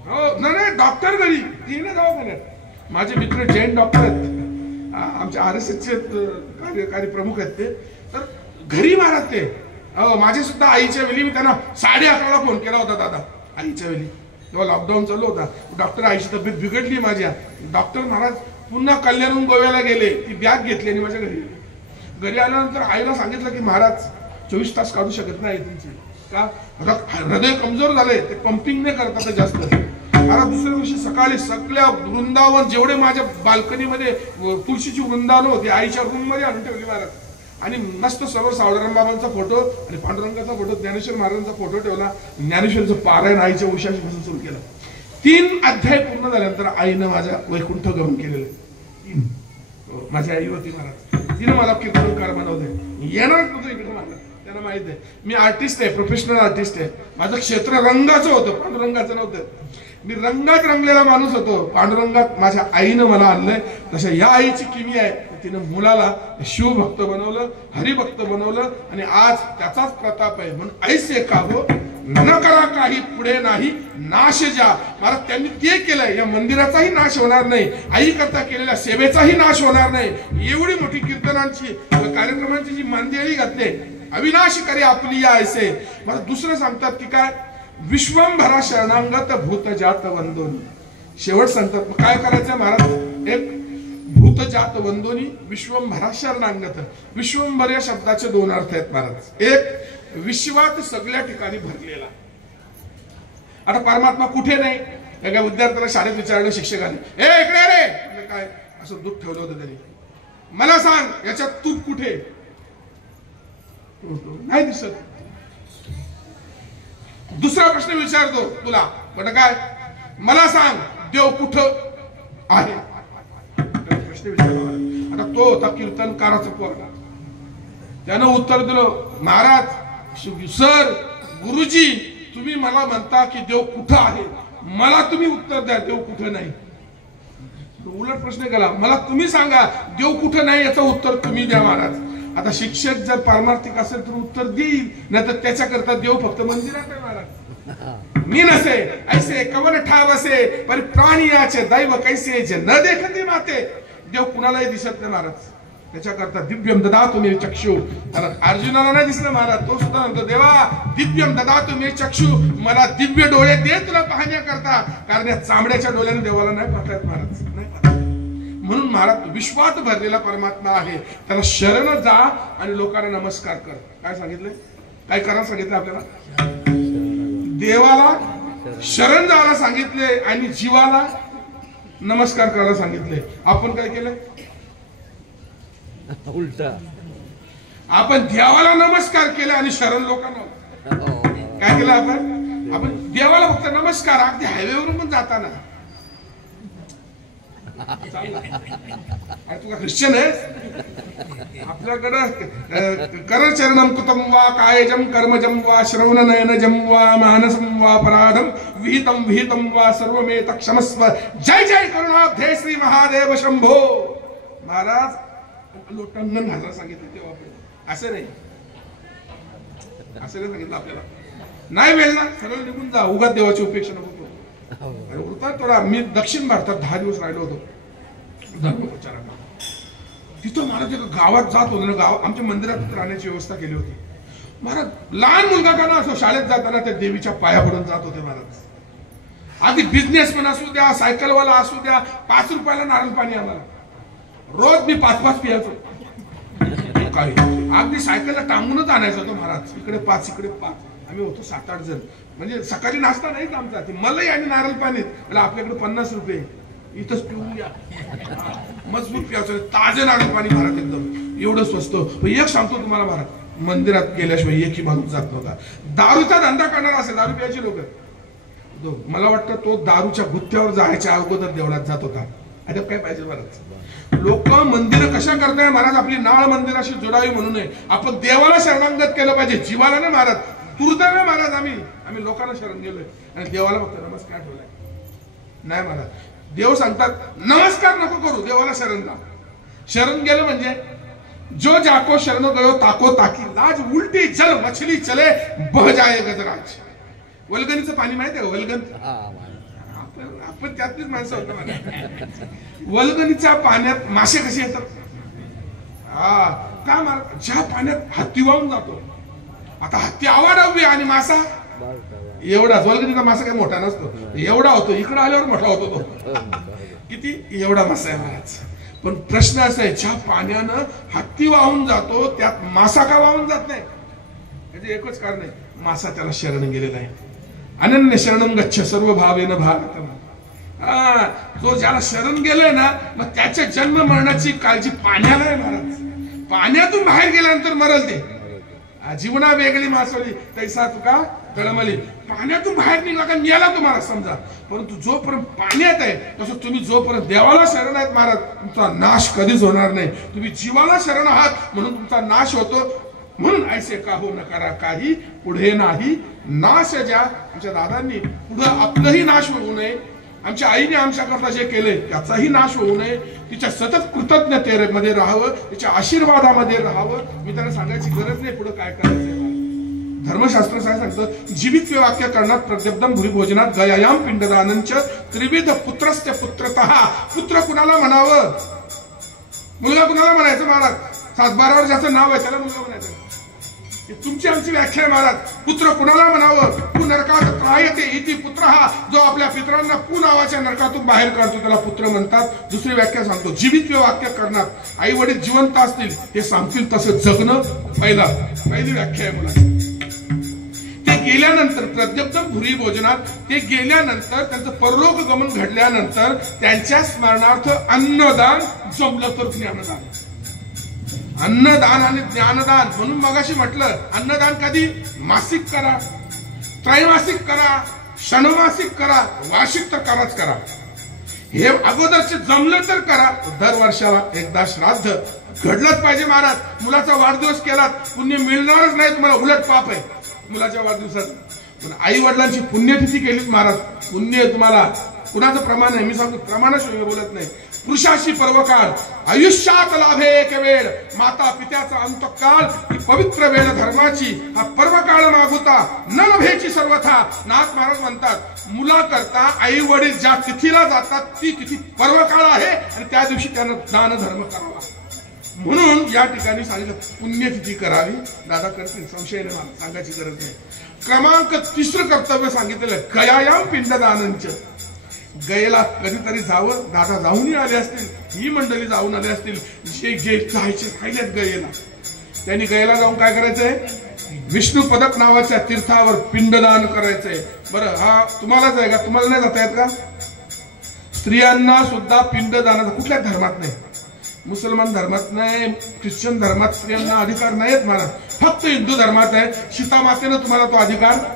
हो, नाही डॉक्टर घरी, तीन दवाखान्यात. माझे मित्र जैन डॉक्टर आहेत, आमच्या RSSचे कार्यकारी प्रमुख आहेत ते. तर घरी महाराज ते. माझे सुद्धा आईच्या वेळी मी त्यांना 11:30ला फोन केला होता दादा. आईच्या वेळी तेव्हा लॉकडाऊन चालू होता. डॉक्टर आईची तब्येत बिघडली माझ्या. डॉक्टर महाराज पुन्हा कल्याणहून गोव्याला गेले. ती बॅग घेतली आणि माझ्या घरी आल्यानंतर आईला सांगितलं की महाराज 24 तास काढू शकत नाही तुमची. का? हृदय कमजोर झाले, ते पंपिंग नाही करतात जास्त. आता दुसऱ्या दिवशी सकाळी सगळ्या वृंदावन, जेवढे माझ्या बाल्कनीमध्ये तुळशीची वृंदावन होती, आईच्या रूम मध्ये आणून ठेवली महाराज. आणि मस्त सर्व सावळाराम बाबांचा फोटो आणि पांडुरंगाचा फोटो, ज्ञानेश्वर महाराजांचा फोटो ठेवला. ज्ञानेश्वरचं पारायण आईच्या उशापासून सुरू केलं. 3 अध्याय पूर्ण झाल्यानंतर आईनं माझ्या वैकुंठ गमन केलेलं. 3 माझी आई होती महाराज. तिनं मला कीर्तनकार बनवलंय. येणार तुझं इकडे महाराज, त्यांना माहित आहे. मी आर्टिस्ट आहे, प्रोफेशनल आर्टिस्ट आहे. माझं क्षेत्र रंगाचं होतं, पांडुरंगाचं नव्हतं. मी रंगात रंगलेला माणूस होतो. पांडुरंगात माझ्या आईनं मला आणलंय. तशा या आईची किमी आहे. तिने मुलाला शिवभक्त बनवलं, हरिभक्त बनवलं आणि आज त्याचाच प्रताप आहे. म्हणून ऐसे का हो न करा काही पुढे नाही नाश ज्या. महाराज त्यांनी ते केलंय, या मंदिराचाही नाश होणार नाही, आई करता केलेल्या सेवेचाही नाश होणार नाही. एवढी मोठी कीर्तनांची कार्यक्रमांची जी मंदिरी घातली, अविनाश करे आपली या ऐसे. मला दुसरं सांगतात की काय, विश्वंभरा शरणांगत भूत जात वंदोनी. शेवट सांगतात काय करायचं महाराज, एक भूत जात वंदोनी, विश्वंभरा शरणांगत. विश्वंभर या शब्दाचे दोन अर्थ आहेत महाराज. एक विश्वात सगळ्या ठिकाणी भरलेला. आता परमात्मा कुठे नाही, एका विद्यार्थ्याला शाळेत विचारलं शिक्षकाने, ए इकडे रे, म्हणजे काय असं दूध ठेवलं होतं त्यांनी, मला सांग याच्यात तूप कुठे, नाही दिसत. दुसरा प्रश्न विचारतो तुला, म्हणजे काय, मला सांग देव कुठं आहे. प्रश्न विचारला. आता तो होता कीर्तनकाराचा पोरगा. त्यानं उत्तर दिलं, महाराज सर गुरुजी तुम्ही मला म्हणता की देव कुठं आहे, मला तुम्ही उत्तर द्या देव कुठं नाही. उलट प्रश्न केला, मला तुम्ही सांगा देव कुठं नाही याचं उत्तर तुम्ही द्या महाराज. आता शिक्षक जर पारमार्थिक असेल तर उत्तर देईल, नाही तर त्याच्याकरता देव फक्त मंदिरात आहे महाराज. मी नसे ऐसे कवन ठाव असे पर प्राणियाचे दैव कैसे जे न देखते माते. देव कुणालाही दिसत नाही महाराज, त्याच्याकरता दिव्यम ददातु मे चक्षु. अर्जुनाला नाही दिसलं महाराज, तो सुद्धा म्हणतो देवा दिव्यम ददातु मे चक्षु, मला दिव्य डोळे दे तुला पाहण्याकरता. कारण या चांबड्याच्या डोळ्याने देवाला नाही पाहता येत महाराज, नाही पाहता. म्हणून महाराज विश्वात भरलेला परमात्मा आहे, त्याला शरण जा आणि लोकांना नमस्कार कर. काय सांगितलं, काय करायला सांगितलं आपल्याला, देवाला शरण जायला सांगितले आणि जीवाला नमस्कार करायला सांगितले. आपण काय केलं, उलट आपण देवाला नमस्कार केला आणि शरण लोकांना. काय केलं आपण देवाला फक्त नमस्कार, अगदी हायवेवरून पण जाताना. तू का ख्रिश्चन आहेस, आपल्याकडं करचरणम कृतम वा कायजम कर्मजम वा श्रवण नयनजम वा मानसम वा पराधम विहितम विहितम वा सर्वमेत क्षमस्व. जय जय करुणाब्धे श्री महादेव शंभो. महाराज लोटांगण घालायला सांगितलं तेव्हा आपण, असं नाही सांगितलं आपल्याला. नाही वेळ ना सरळ निघून जा, उगाच देवाची उपेक्षा नको. थोडा मी दक्षिण भारतात 10 दिवस राहिलो होतो धर्मप्रचाराला. तिथं महाराज गावात जात होतो ना, गाव आमच्या मंदिरात राहण्याची व्यवस्था केली होती महाराज. लहान मुलगा का ना असो शाळेत जाताना त्या देवीच्या पाया पडून जात होते महाराज. आधी बिझनेसमॅन असू द्या, सायकलवाला असू द्या, 5 रुपयाला नारळ पाणी आम्हाला रोज मी 5-5 पियाचो. काय अगदी सायकलला टांगूनच आणायचं होतं महाराज. इकडे 5 इकडे 5, आम्ही होतो 7-8 जण. म्हणजे सकाळी नाश्ता नाहीच आमचा, मलाई आणि नारळ पाणी. आपल्याकडे 50 रुपये, इथंच पिऊन घ्या, मजबूत प्यायचं ताजे नारळ पाणी महाराज, एकदम एवढं स्वस्त. एक सांगतो तुम्हाला महाराज, मंदिरात गेल्याशिवाय एकही माणूस जात नव्हता. दारूचा धंदा करणारा असेल, दारू प्यायचे लोक, मला वाटतं तो दारूच्या गुत्त्यावर जायच्या अगोदर देवळात जात होता. आता काय पाहिजे महाराज, लोक मंदिर कशा करताय महाराज, आपली नाळ मंदिराशी जोडावी म्हणून नये. आपण देवाला शरणागत केलं पाहिजे, जीवाला नाही महाराज. दुर्दैव महाराज आम्ही लोकांना शरण गेलोय आणि देवाला फक्त नमस्कार ठेवलाय. नाही महाराज, देव सांगतात नमस्कार नको करू, देवाला शरण जा. शरण गेलं म्हणजे जो जाको शरण गयो ताको ताकी लाज, उलटी जल मछली चले बह जाए गजराज. वल्गनीचं पाणी माहिती आहे, वल्गन आपण त्यातलीच माणसं होतो. वल्गनीच्या पाण्यात मासे कसे येतात, का महाराज, ज्या पाण्यात हत्ती वाहून जातो. आता हत्ती आवाडावी आणि मासा एवढाच. वल्गनीचा मासा काही मोठा नसतो, एवढा होतो, इकडे आल्यावर मोठा होतो तो. किती एवढा मासा आहे महाराज. पण प्रश्न असा आहे, ज्या पाण्यानं हत्ती वाहून जातो त्यात मासा का वाहून जात नाही, म्हणजे एकच कारण आहे, मासा त्याला शरण गेलेला आहे. अनन्य शरणम गच्छ सर्व भावेन भारतम. जो ज्याला शरण गेलाय ना, मग त्याच्या जन्म मरणाची काळजी पाण्याला आहे महाराज. पाण्यातून बाहेर गेल्यानंतर मरल ते. जीवना वेगळी मासवली तैसा तुका तळमली. पाण्यातून बाहेर निघला का मेला तुम्हाला समजा, परंतु जोपर्यंत पाण्यात आहे तसं तुम्ही जोपर्यंत देवाला शरण आहेत महाराज, तुमचा नाश कधीच होणार नाही. तुम्ही जीवाला शरण आहात म्हणून तुमचा नाश होतो. म्हणून ऐसे का हो न करा काही पुढे नाही नाश ज्या. आमच्या दादांनी पुढे आपलंही नाश होऊ नये आमच्या आईने आमच्याकरता जे केले त्याचाही नाश होऊ नये, तिच्या सतत कृतज्ञतेमध्ये राहावं, तिच्या आशीर्वादामध्ये राहावं. मी त्यांना सांगायची गरज नाही पुढे काय करायचं. धर्मशास्त्र काय सांगतं, जीवित वाक्य करणात प्रत्यब्दम भूरी भोजनात गयायाम पिंडदानंच त्रिविध पुत्रस्य पुत्रतः. पुत्र कुणाला म्हणावं, मुलगा कुणाला म्हणायचं महाराज? 7-12 वर्षाचं नाव आहे त्याला मुलगा म्हणायचं. तुमची आमची व्याख्या आहे महाराज. पुत्र कुणाला म्हणावं? पु नरकात त्रायते इति पुत्र. हा जो आपल्या पितरांना पु नावाच्या नरकातून बाहेर काढतो त्याला पुत्र म्हणतात. दुसरी व्याख्या सांगतो, जीवित वाक्य करणार, आई वडील जिवंत असतील ते सांगतील तसं जगणं. पहिली व्याख्या आहे मुला. ते गेल्यानंतर प्रत्यब्दम भूरी भोजनात, ते गेल्यानंतर त्यांचं परलोक गमन घडल्यानंतर त्यांच्या स्मरणार्थ अन्नदान, जमलं तर ज्ञानदान. अन्नदान आणि ज्ञानदान म्हणून मगाशी म्हटलं, अन्नदान कधी? मासिक करा, त्रैमासिक करा, षणमासिक करा, वार्षिक तर कराच करा. हे अगोदरचे जमलं तर करा. दर वर्षाला एकदा श्राद्ध घडलंच पाहिजे महाराज. मुलाचा वाढदिवस केलात पुण्य मिळणारच नाही तुम्हाला, उलट पाप आहे मुलाच्या वाढदिवसाचं. पण आई वडिलांची पुण्यतिथी केलीच महाराज, पुण्य तुम्हाला. कुणाचं प्रमाण आहे? मी सांगतो प्रमाणाशिवाय बोलत नाही. पुरुषाशी पर्वकाळ, आयुष्यात लाभे एक वेळ, माता पित्याचा अंतकाळ, ही पवित्र वेळ धर्माची. हा पर्वकाळ मागुता न लभेची सर्वथा. नाथ महाराज म्हणतात, मुलाकरता आई वडील ज्या तिथीला जातात ती तिथी पर्वकाळ आहे आणि त्या दिवशी त्यानं दान धर्म करावा. म्हणून या ठिकाणी सांगितलं पुण्यतिथी करावी. दादा करतील, संशय नाही, मला सांगायची गरज नाही. क्रमांक 3 कर्तव्य सांगितलेलं, गयायाम पिंडदानंच. गयेला कधीतरी जावं. दादा जाऊनही आले असतील, ही मंडळी जाऊन आले असतील, जे जायचे राहिलेत गयेला, त्यांनी गयेला जाऊन काय करायचंय? विष्णू पदक नावाच्या तीर्थावर पिंडदान करायचंय. बरं, हा तुम्हालाच आहे का? तुम्हाला नाही जाता येत का? स्त्रियांना सुद्धा पिंडदानाचा कुठल्याच धर्मात नाही, मुसलमान धर्मात नाही, ख्रिश्चन धर्मात स्त्रियांना अधिकार नाहीत महाराज. फक्त हिंदू धर्मात आहे. सीतामातेनं तुम्हाला तो अधिकार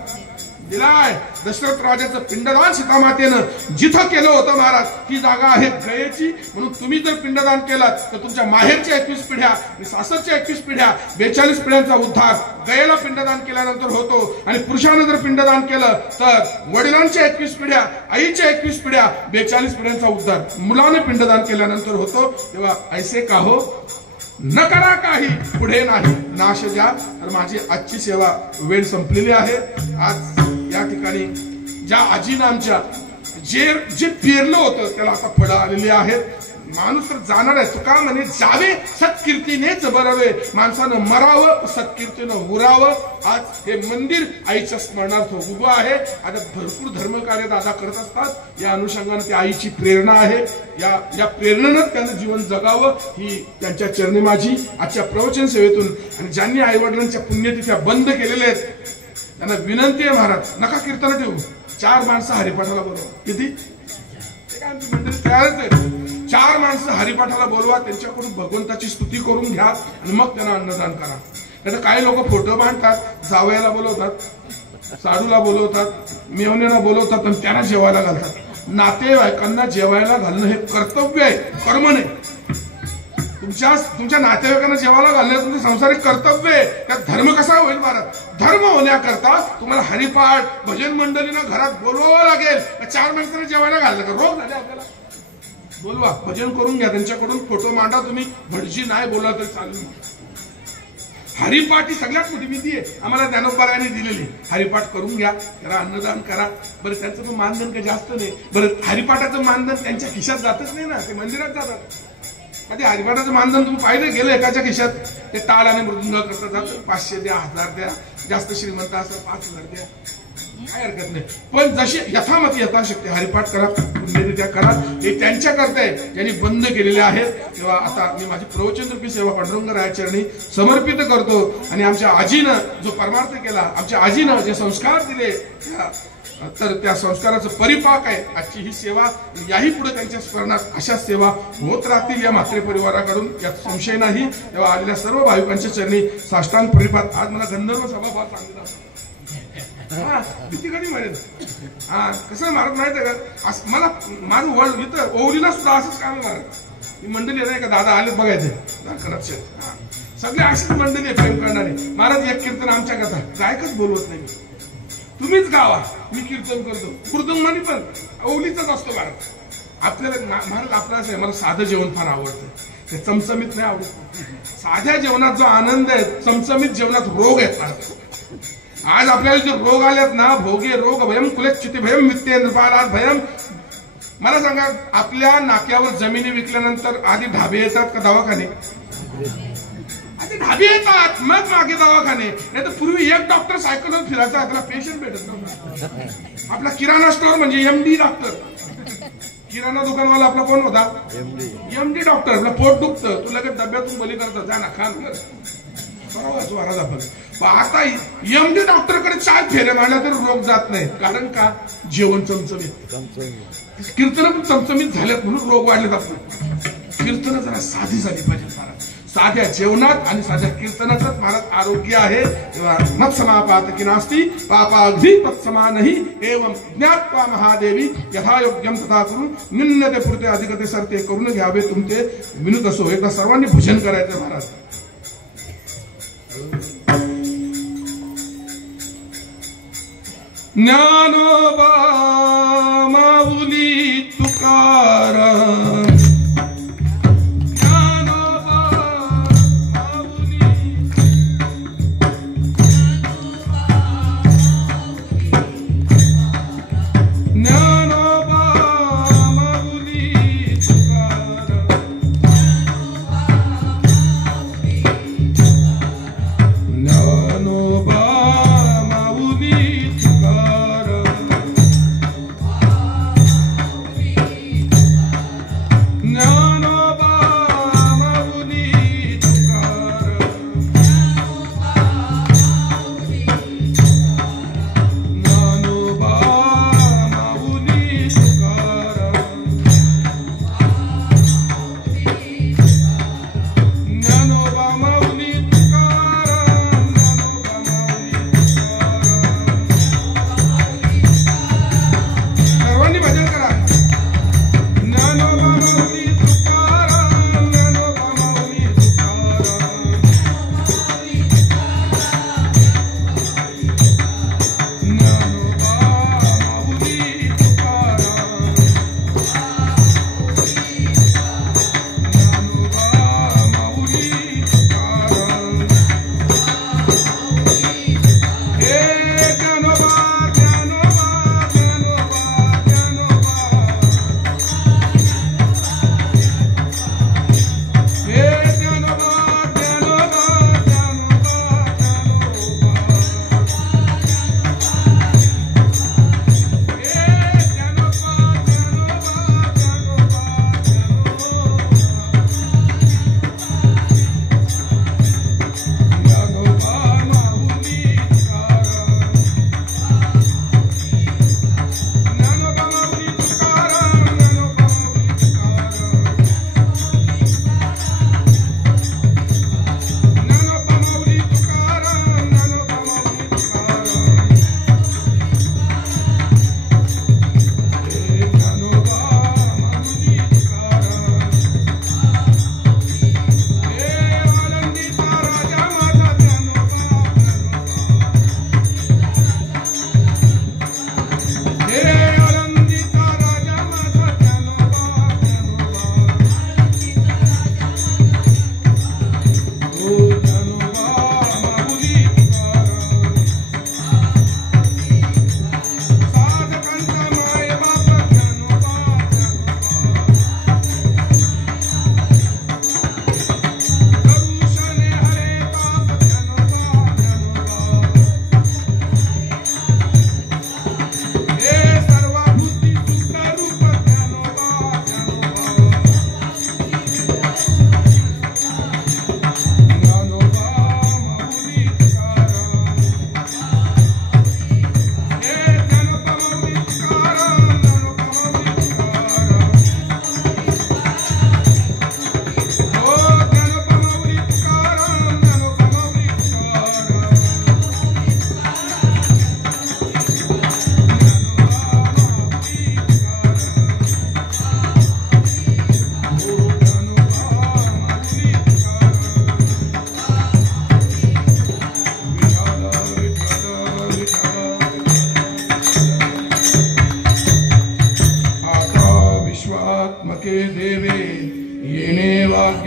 दिलाय. दशरथ राजाचं पिंडदान सीतामातेनं जिथं केलं होतं महाराज, ती जागा आहे गयेची. म्हणून तुम्ही जर पिंडदान केलात तर तुमच्या माहेरच्या 21 पिढ्या आणि सासरच्या 21 पिढ्या, 42 पिढ्यांचा उद्धार गयेला पिंडदान केल्यानंतर होतो. आणि पुरुषानं जर पिंडदान केलं तर वडिलांच्या 21 पिढ्या, आईच्या 21 पिढ्या, 42 पिढ्यांचा उद्धार मुलाने पिंडदान केल्यानंतर होतो. तेव्हा ऐसे का हो न करा काही, पुढे नाही नाश द्या. तर माझी आजची सेवा वेळ संपलेली आहे. आज या ठिकाणी ज्या आजीनं आमच्या जे पेरलं होतं त्याला आता फळं आलेली आहेत. माणूस तर जाणार आहे. तुका म्हणे जावे सत्कीर्तीनेच बरावे. माणसानं मरावं, सत्कीर्तीनं उरावं. आज हे मंदिर आईच्या स्मरणार्थ उभं आहे. आता भरपूर धर्मकार्य दादा करत असतात. या अनुषंगाने ती आईची प्रेरणा आहे. या प्रेरणेनं त्यांचं जीवन जगावं ही त्यांच्या चरणी माझी आजच्या प्रवचन सेवेतून. आणि ज्यांनी आई वडिलांच्या पुण्यतिथ्या बंद केलेल्या आहेत त्यांना विनंती आहे, महाराज नका कीर्तन ठेवू. 4 माणसं हरिपाठाला बोलवा. किती? आमची मंडळी तयारच आहे. 4 माणसं हरिपाठाला बोलवा, त्यांच्याकडून भगवंताची स्तुती करून घ्या आणि मग त्यांना अन्नदान करा. नाही तर काही लोक फोटो बांधतात, जावयाला बोलवतात, साडूला बोलवतात, मेवण्याला बोलवतात आणि त्यांना जेवायला घालतात. नातेवाईकांना जेवायला घालणं हे कर्तव्य आहे, कर्म नाही. तुमच्या नातेवाईकांना जेवायला घालणं तुमचं सांसारिक कर्तव्य आहे. त्यात धर्म कसा होईल महाराज? धर्म होण्याकरता तुम्हाला हरिपाठ भजन मंडळींना घरात बोलवावं लागेल. 4 माणसांना जेवायला घाललं का? रोग झाले आपल्याला. बोलवा, भजन करून घ्या, त्यांच्याकडून फोटो मांडा. तुम्ही भटजी नाही बोलला तरी चालेल. हरिपाठ ही सगळ्यात मोठी विधी आहे, आम्हाला ज्ञानोबारायांनी दिलेली. हरिपाठ करून घ्या, त्याला अन्नदान करा. बरं, त्यांचं पण मानधन काही जास्त नाही. बरं, हरिपाठाचं मानधन त्यांच्या खिशात जातच नाही ना, ते मंदिरात जातात. कधी हरिपाठाचं मानधन तुम्ही पाहिलं गेलं एकाच्या खिशात? ते टाळ आणि मृदुंग करता जातं. 500 द्या, 1000 द्या, जास्त श्रीमंत असेल 5000 द्या, काय हरकत नाही. पण जशी यथामती यथाशक्ती हरिपाठ करा, पुण्यरित्या करा. हे त्यांच्याकरता आहे ज्यांनी बंद केलेले आहेत. तेव्हा आता मी माझी प्रवचनरूपी सेवा पांडुरंगरायाचरणी समर्पित करतो. आणि आमच्या आजीनं जो परमार्थ केला, आमच्या आजीनं जे संस्कार दिले, तर त्या संस्काराचं परिपाक आहे आजची ही सेवा. याही पुढे त्यांच्या स्मरणात अशा सेवा होत राहतील या म्हात्रे परिवाराकडून, यात संशय नाही. तेव्हा आलेल्या सर्व भाविकांच्या चरणी साष्टांग परिपात. आज मला गंधर्व सभा फार चांगली किती कधी म्हणेल. कसं मारत माहित आहे का? मला माझं वड इथं ओवलीला सुद्धा असंच काम मारत. ही मंडळी नाही का दादा आले बघायचे सगळे अशीच मंडळी प्रेम करणारे. महाराज एक कीर्तन आमच्या कथा गायकच बोलवत नाही. तुम्हीच गावा, मी कीर्तन करतो. मृदुंगाने पण ओलीचाच असतो महाराज. आपल्याला महाराज आपलं असं आहे, मला साधं जेवण फार आवडतं, ते चमचमीत नाही आवडत. साध्या जेवणात जो आनंद आहे, चमचमीत जेवणात रोग आहेत. आज आपल्याला जे रोग आलेत ना, भोगे रोग भयम कुलचित भयम वित्तेंद्रपालात भयम. मला सांगा, आपल्या नाक्यावर जमिनी विकल्यानंतर आधी ढाबे येतात का दवाखाने? आधी ढाबे येतात, मग मागे दवाखाने. नाही तर पूर्वी एक डॉक्टर सायकलवर फिरायचा, त्याला पेशंट भेटत नव्हता. आपला किराणा स्टोअर म्हणजे MD डॉक्टर. किराणा दुकानवाला आपला कोण होता? MD doctor. आपला पोट दुखतं, तू लगेच डब्यातून बली करता, जा ना खा. बरोबर महाराज. आपण आता MD डॉक्टरकडे 4 फेऱ्या मारल्या तरी रोग जात नाही. कारण का? जेवण चमचमीत. कीर्तन पण चमचमीत झाल्यात म्हणून रोग वाढलेत. आपण कीर्तन जरा साधी झाली पाहिजे महाराज. साध्या जेवणात आणि साध्या कीर्तनातच महाराज आरोग्य आहे. मत समापात की नास्ती पापा अगदी तत्समानही एवं ज्ञात्वा महादेवी यथा योग्यम तथा करून निम्नते पुरते अधिकते सरते करून घ्यावे तुमचे विनुत असो. एकदा सर्वांनी भजन करायचं महाराज. ज्ञानोबा माऊली तुकाराम,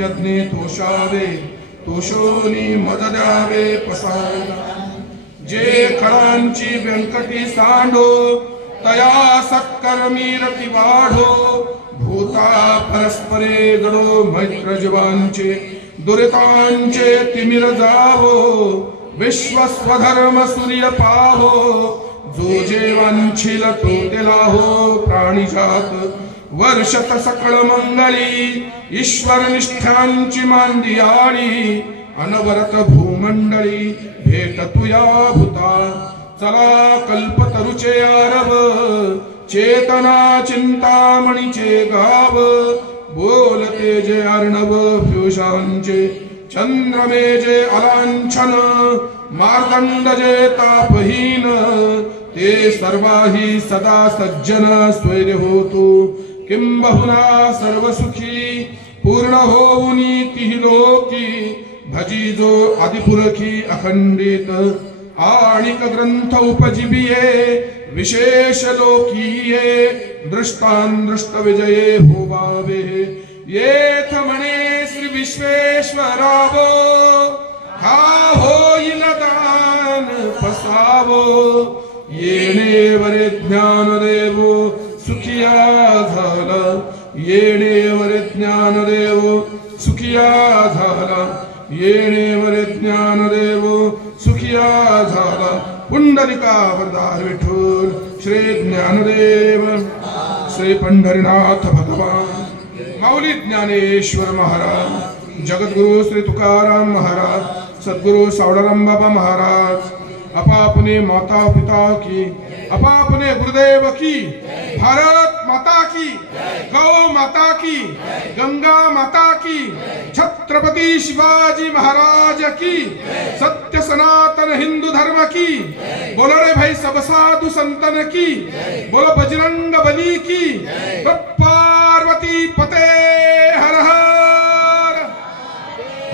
यज्ञे तोषावे तोषोनी मद द्यावे पसायला जे कळांची व्यंकटी सांडो तया सत्कर्मी रती वाढो भूता परस्परे गडो मैत्र जीवांचे दुरितांचे तिमिर जावो विश्वस्वधर्म सूर्य पाहो जो जेवांछिल तो तेलाहो प्राणीजात वर्षत सकळ मंगळी ईश्वर निष्ठांची मांदियाळी अनवरत भूमंडळी भेट तुया भूता चला कल्पतरुचे आरव चेतना चिंतामणीचे गाव बोलते जे अर्णव प्युषांचे चंद्रमे जे अलांछन मार्तंड जे तापहीन ते सर्वाही सदा सज्जन स्वैर्य होतो किंबहुना सर्व सुखी पूर्ण होऊनी तिहि लोकी भजी जो आदिपुरखी अखंडित आणिक ग्रंथ उपजीविये विशेष लोकीये दृष्टान दृष्ट विजये होवावे येथ म्हणे श्री विश्वेश्वरावो हा होईल दान पसावो येणेवरे ज्ञान देवो सुखिया झाला येणेवरे ज्ञान देवो सुखिया झाला येणेवरे ज्ञान देवो सुखिया झाला पुंडलिका वरदार विठ्ठल श्री ज्ञानदेव श्री पंढरीनाथ भगवान माऊली ज्ञानेश्वर महाराज जगद्गुरु श्री तुकाराम महाराज सद्गुरु सावळाराम बाबा महाराज अपने माता पिता की अपने गुरुदेव की भारत माता की गौ माता की गंगा माता की छत्रपति शिवाजी महाराज की सत्य सनातन हिंदू धर्म की बोलो रे भाई सब साधु संतन की बोलो बजरंग बली की पार्वती पते हर हर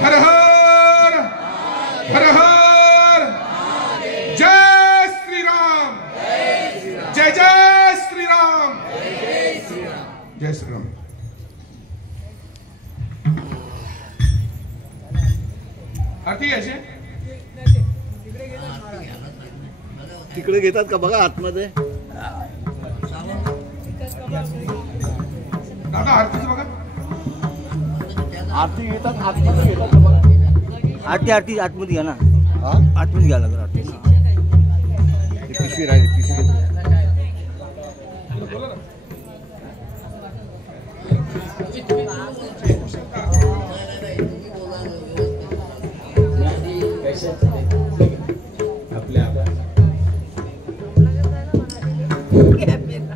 हर हर हर हर जय श्री राम जय जय श्री राम जय श्री राम आरती घ्यायची तिकडे घेतात का बघा आतमध्ये दादा आरतीच बघा आरती घेतात आतमध्ये घेतात का बघा आरती आतमध्ये घ्या ना आतमध्ये घ्या लागेल आरती पिशवी राहिली पिशवी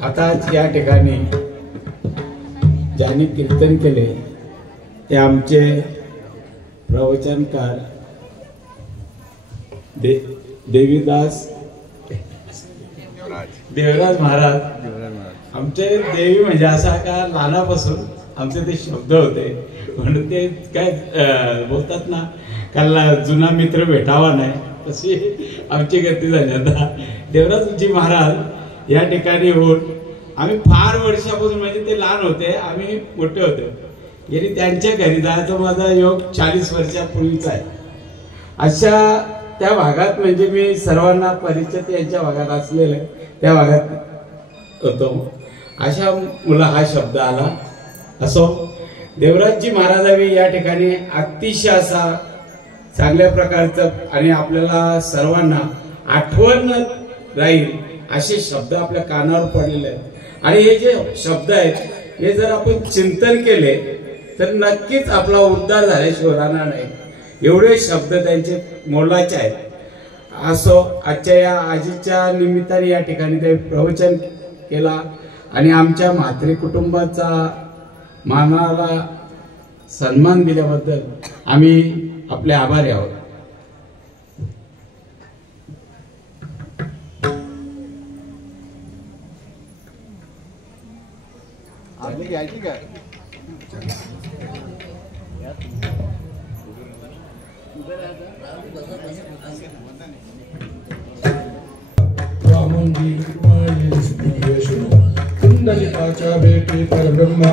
आता या ठिकाणी ज्यांनी कीर्तन केले ते आमचे प्रवचनकार देवीदास देवराज महाराज आमचे देवी म्हणजे असा का लहानापासून आमचे ते शब्द होते म्हणून ते काय बोलतात ना काल जुना मित्र भेटावा नाही तशी आमची गती झाली आता देवराजजी महाराज या ठिकाणी होऊन आम्ही फार वर्षापासून म्हणजे ते लहान होते आम्ही मोठे होते गेली त्यांच्या घरी जायचा माझा योग 40 वर्षापूर्वीचा आहे अशा त्या भागात म्हणजे मी सर्वांना परिचित यांच्या भागात असलेले त्या भागात होतो अशा मुला हा शब्द आला असो देवराजजी महाराजांनी या ठिकाणी अतिशय असा चांगल्या प्रकारचं आणि आपल्याला सर्वांना आठवण राहील असे शब्द आपल्या कानावर पडलेले आहेत आणि हे जे शब्द आहेत हे जर आपण चिंतन केले तर नक्कीच आपला उद्धार झाल्याशिवाय राहणार नाही एवढे शब्द त्यांचे मोलाचे आहेत असो आजच्या या आजीच्या निमित्ताने या ठिकाणी ते प्रवचन केला आणि आमच्या म्हात्रे कुटुंबाचा मानाला सन्मान दिल्याबद्दल आम्ही आपले आभारी आहोत घ्यायची काय कुंडलिकाच्या भेटी परब्रह्मा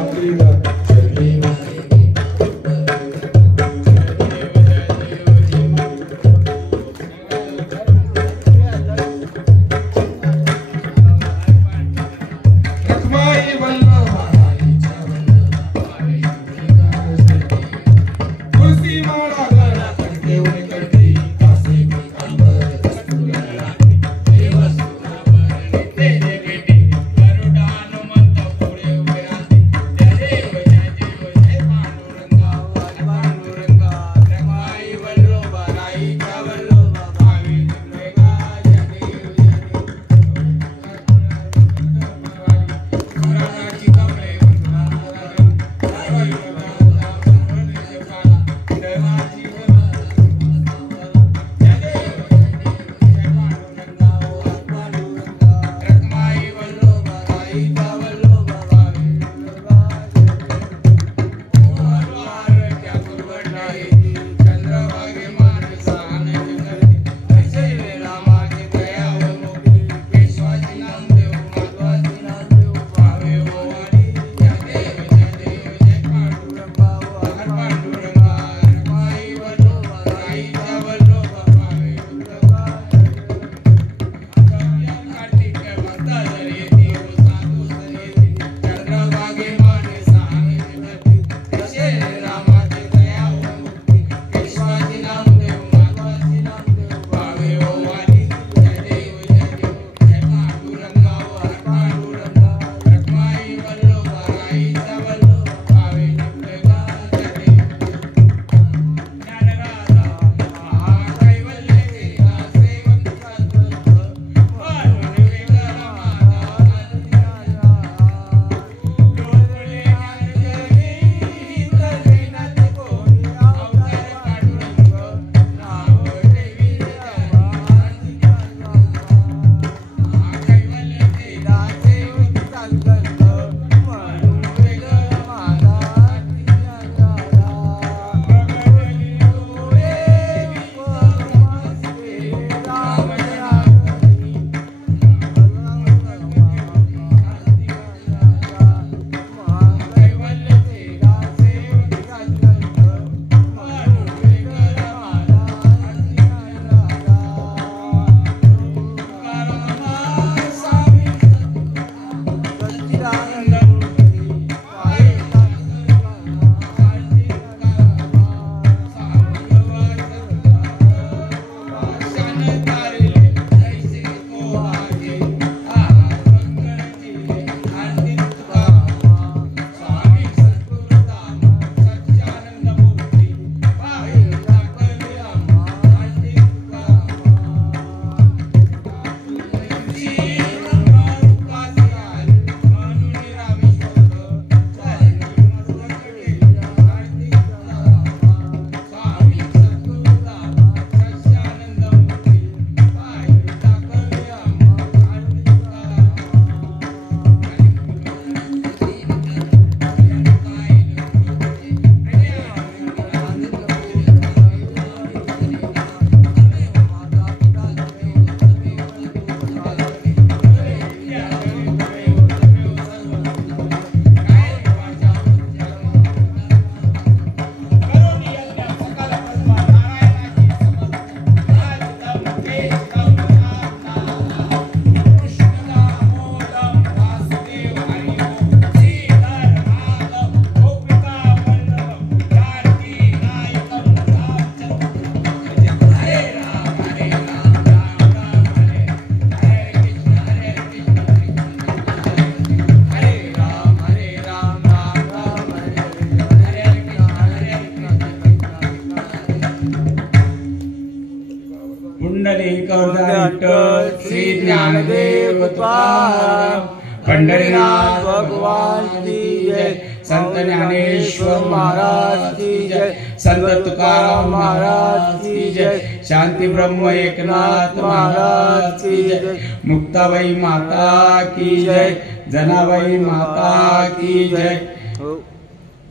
पुंडलिक विठ्ठल श्री ज्ञानदेव तुकाराम पंढरीनाथ भगवान की जय संत ज्ञानेश्वर महाराज की जय संत तुकाराम महाराज की जय शांती ब्रह्म एकनाथ महाराज की जय मुक्ताबाई माता की जय जनाबाई माता की जय हो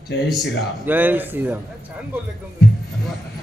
जय श्रीराम जय श्रीराम छान बोलले एकदम.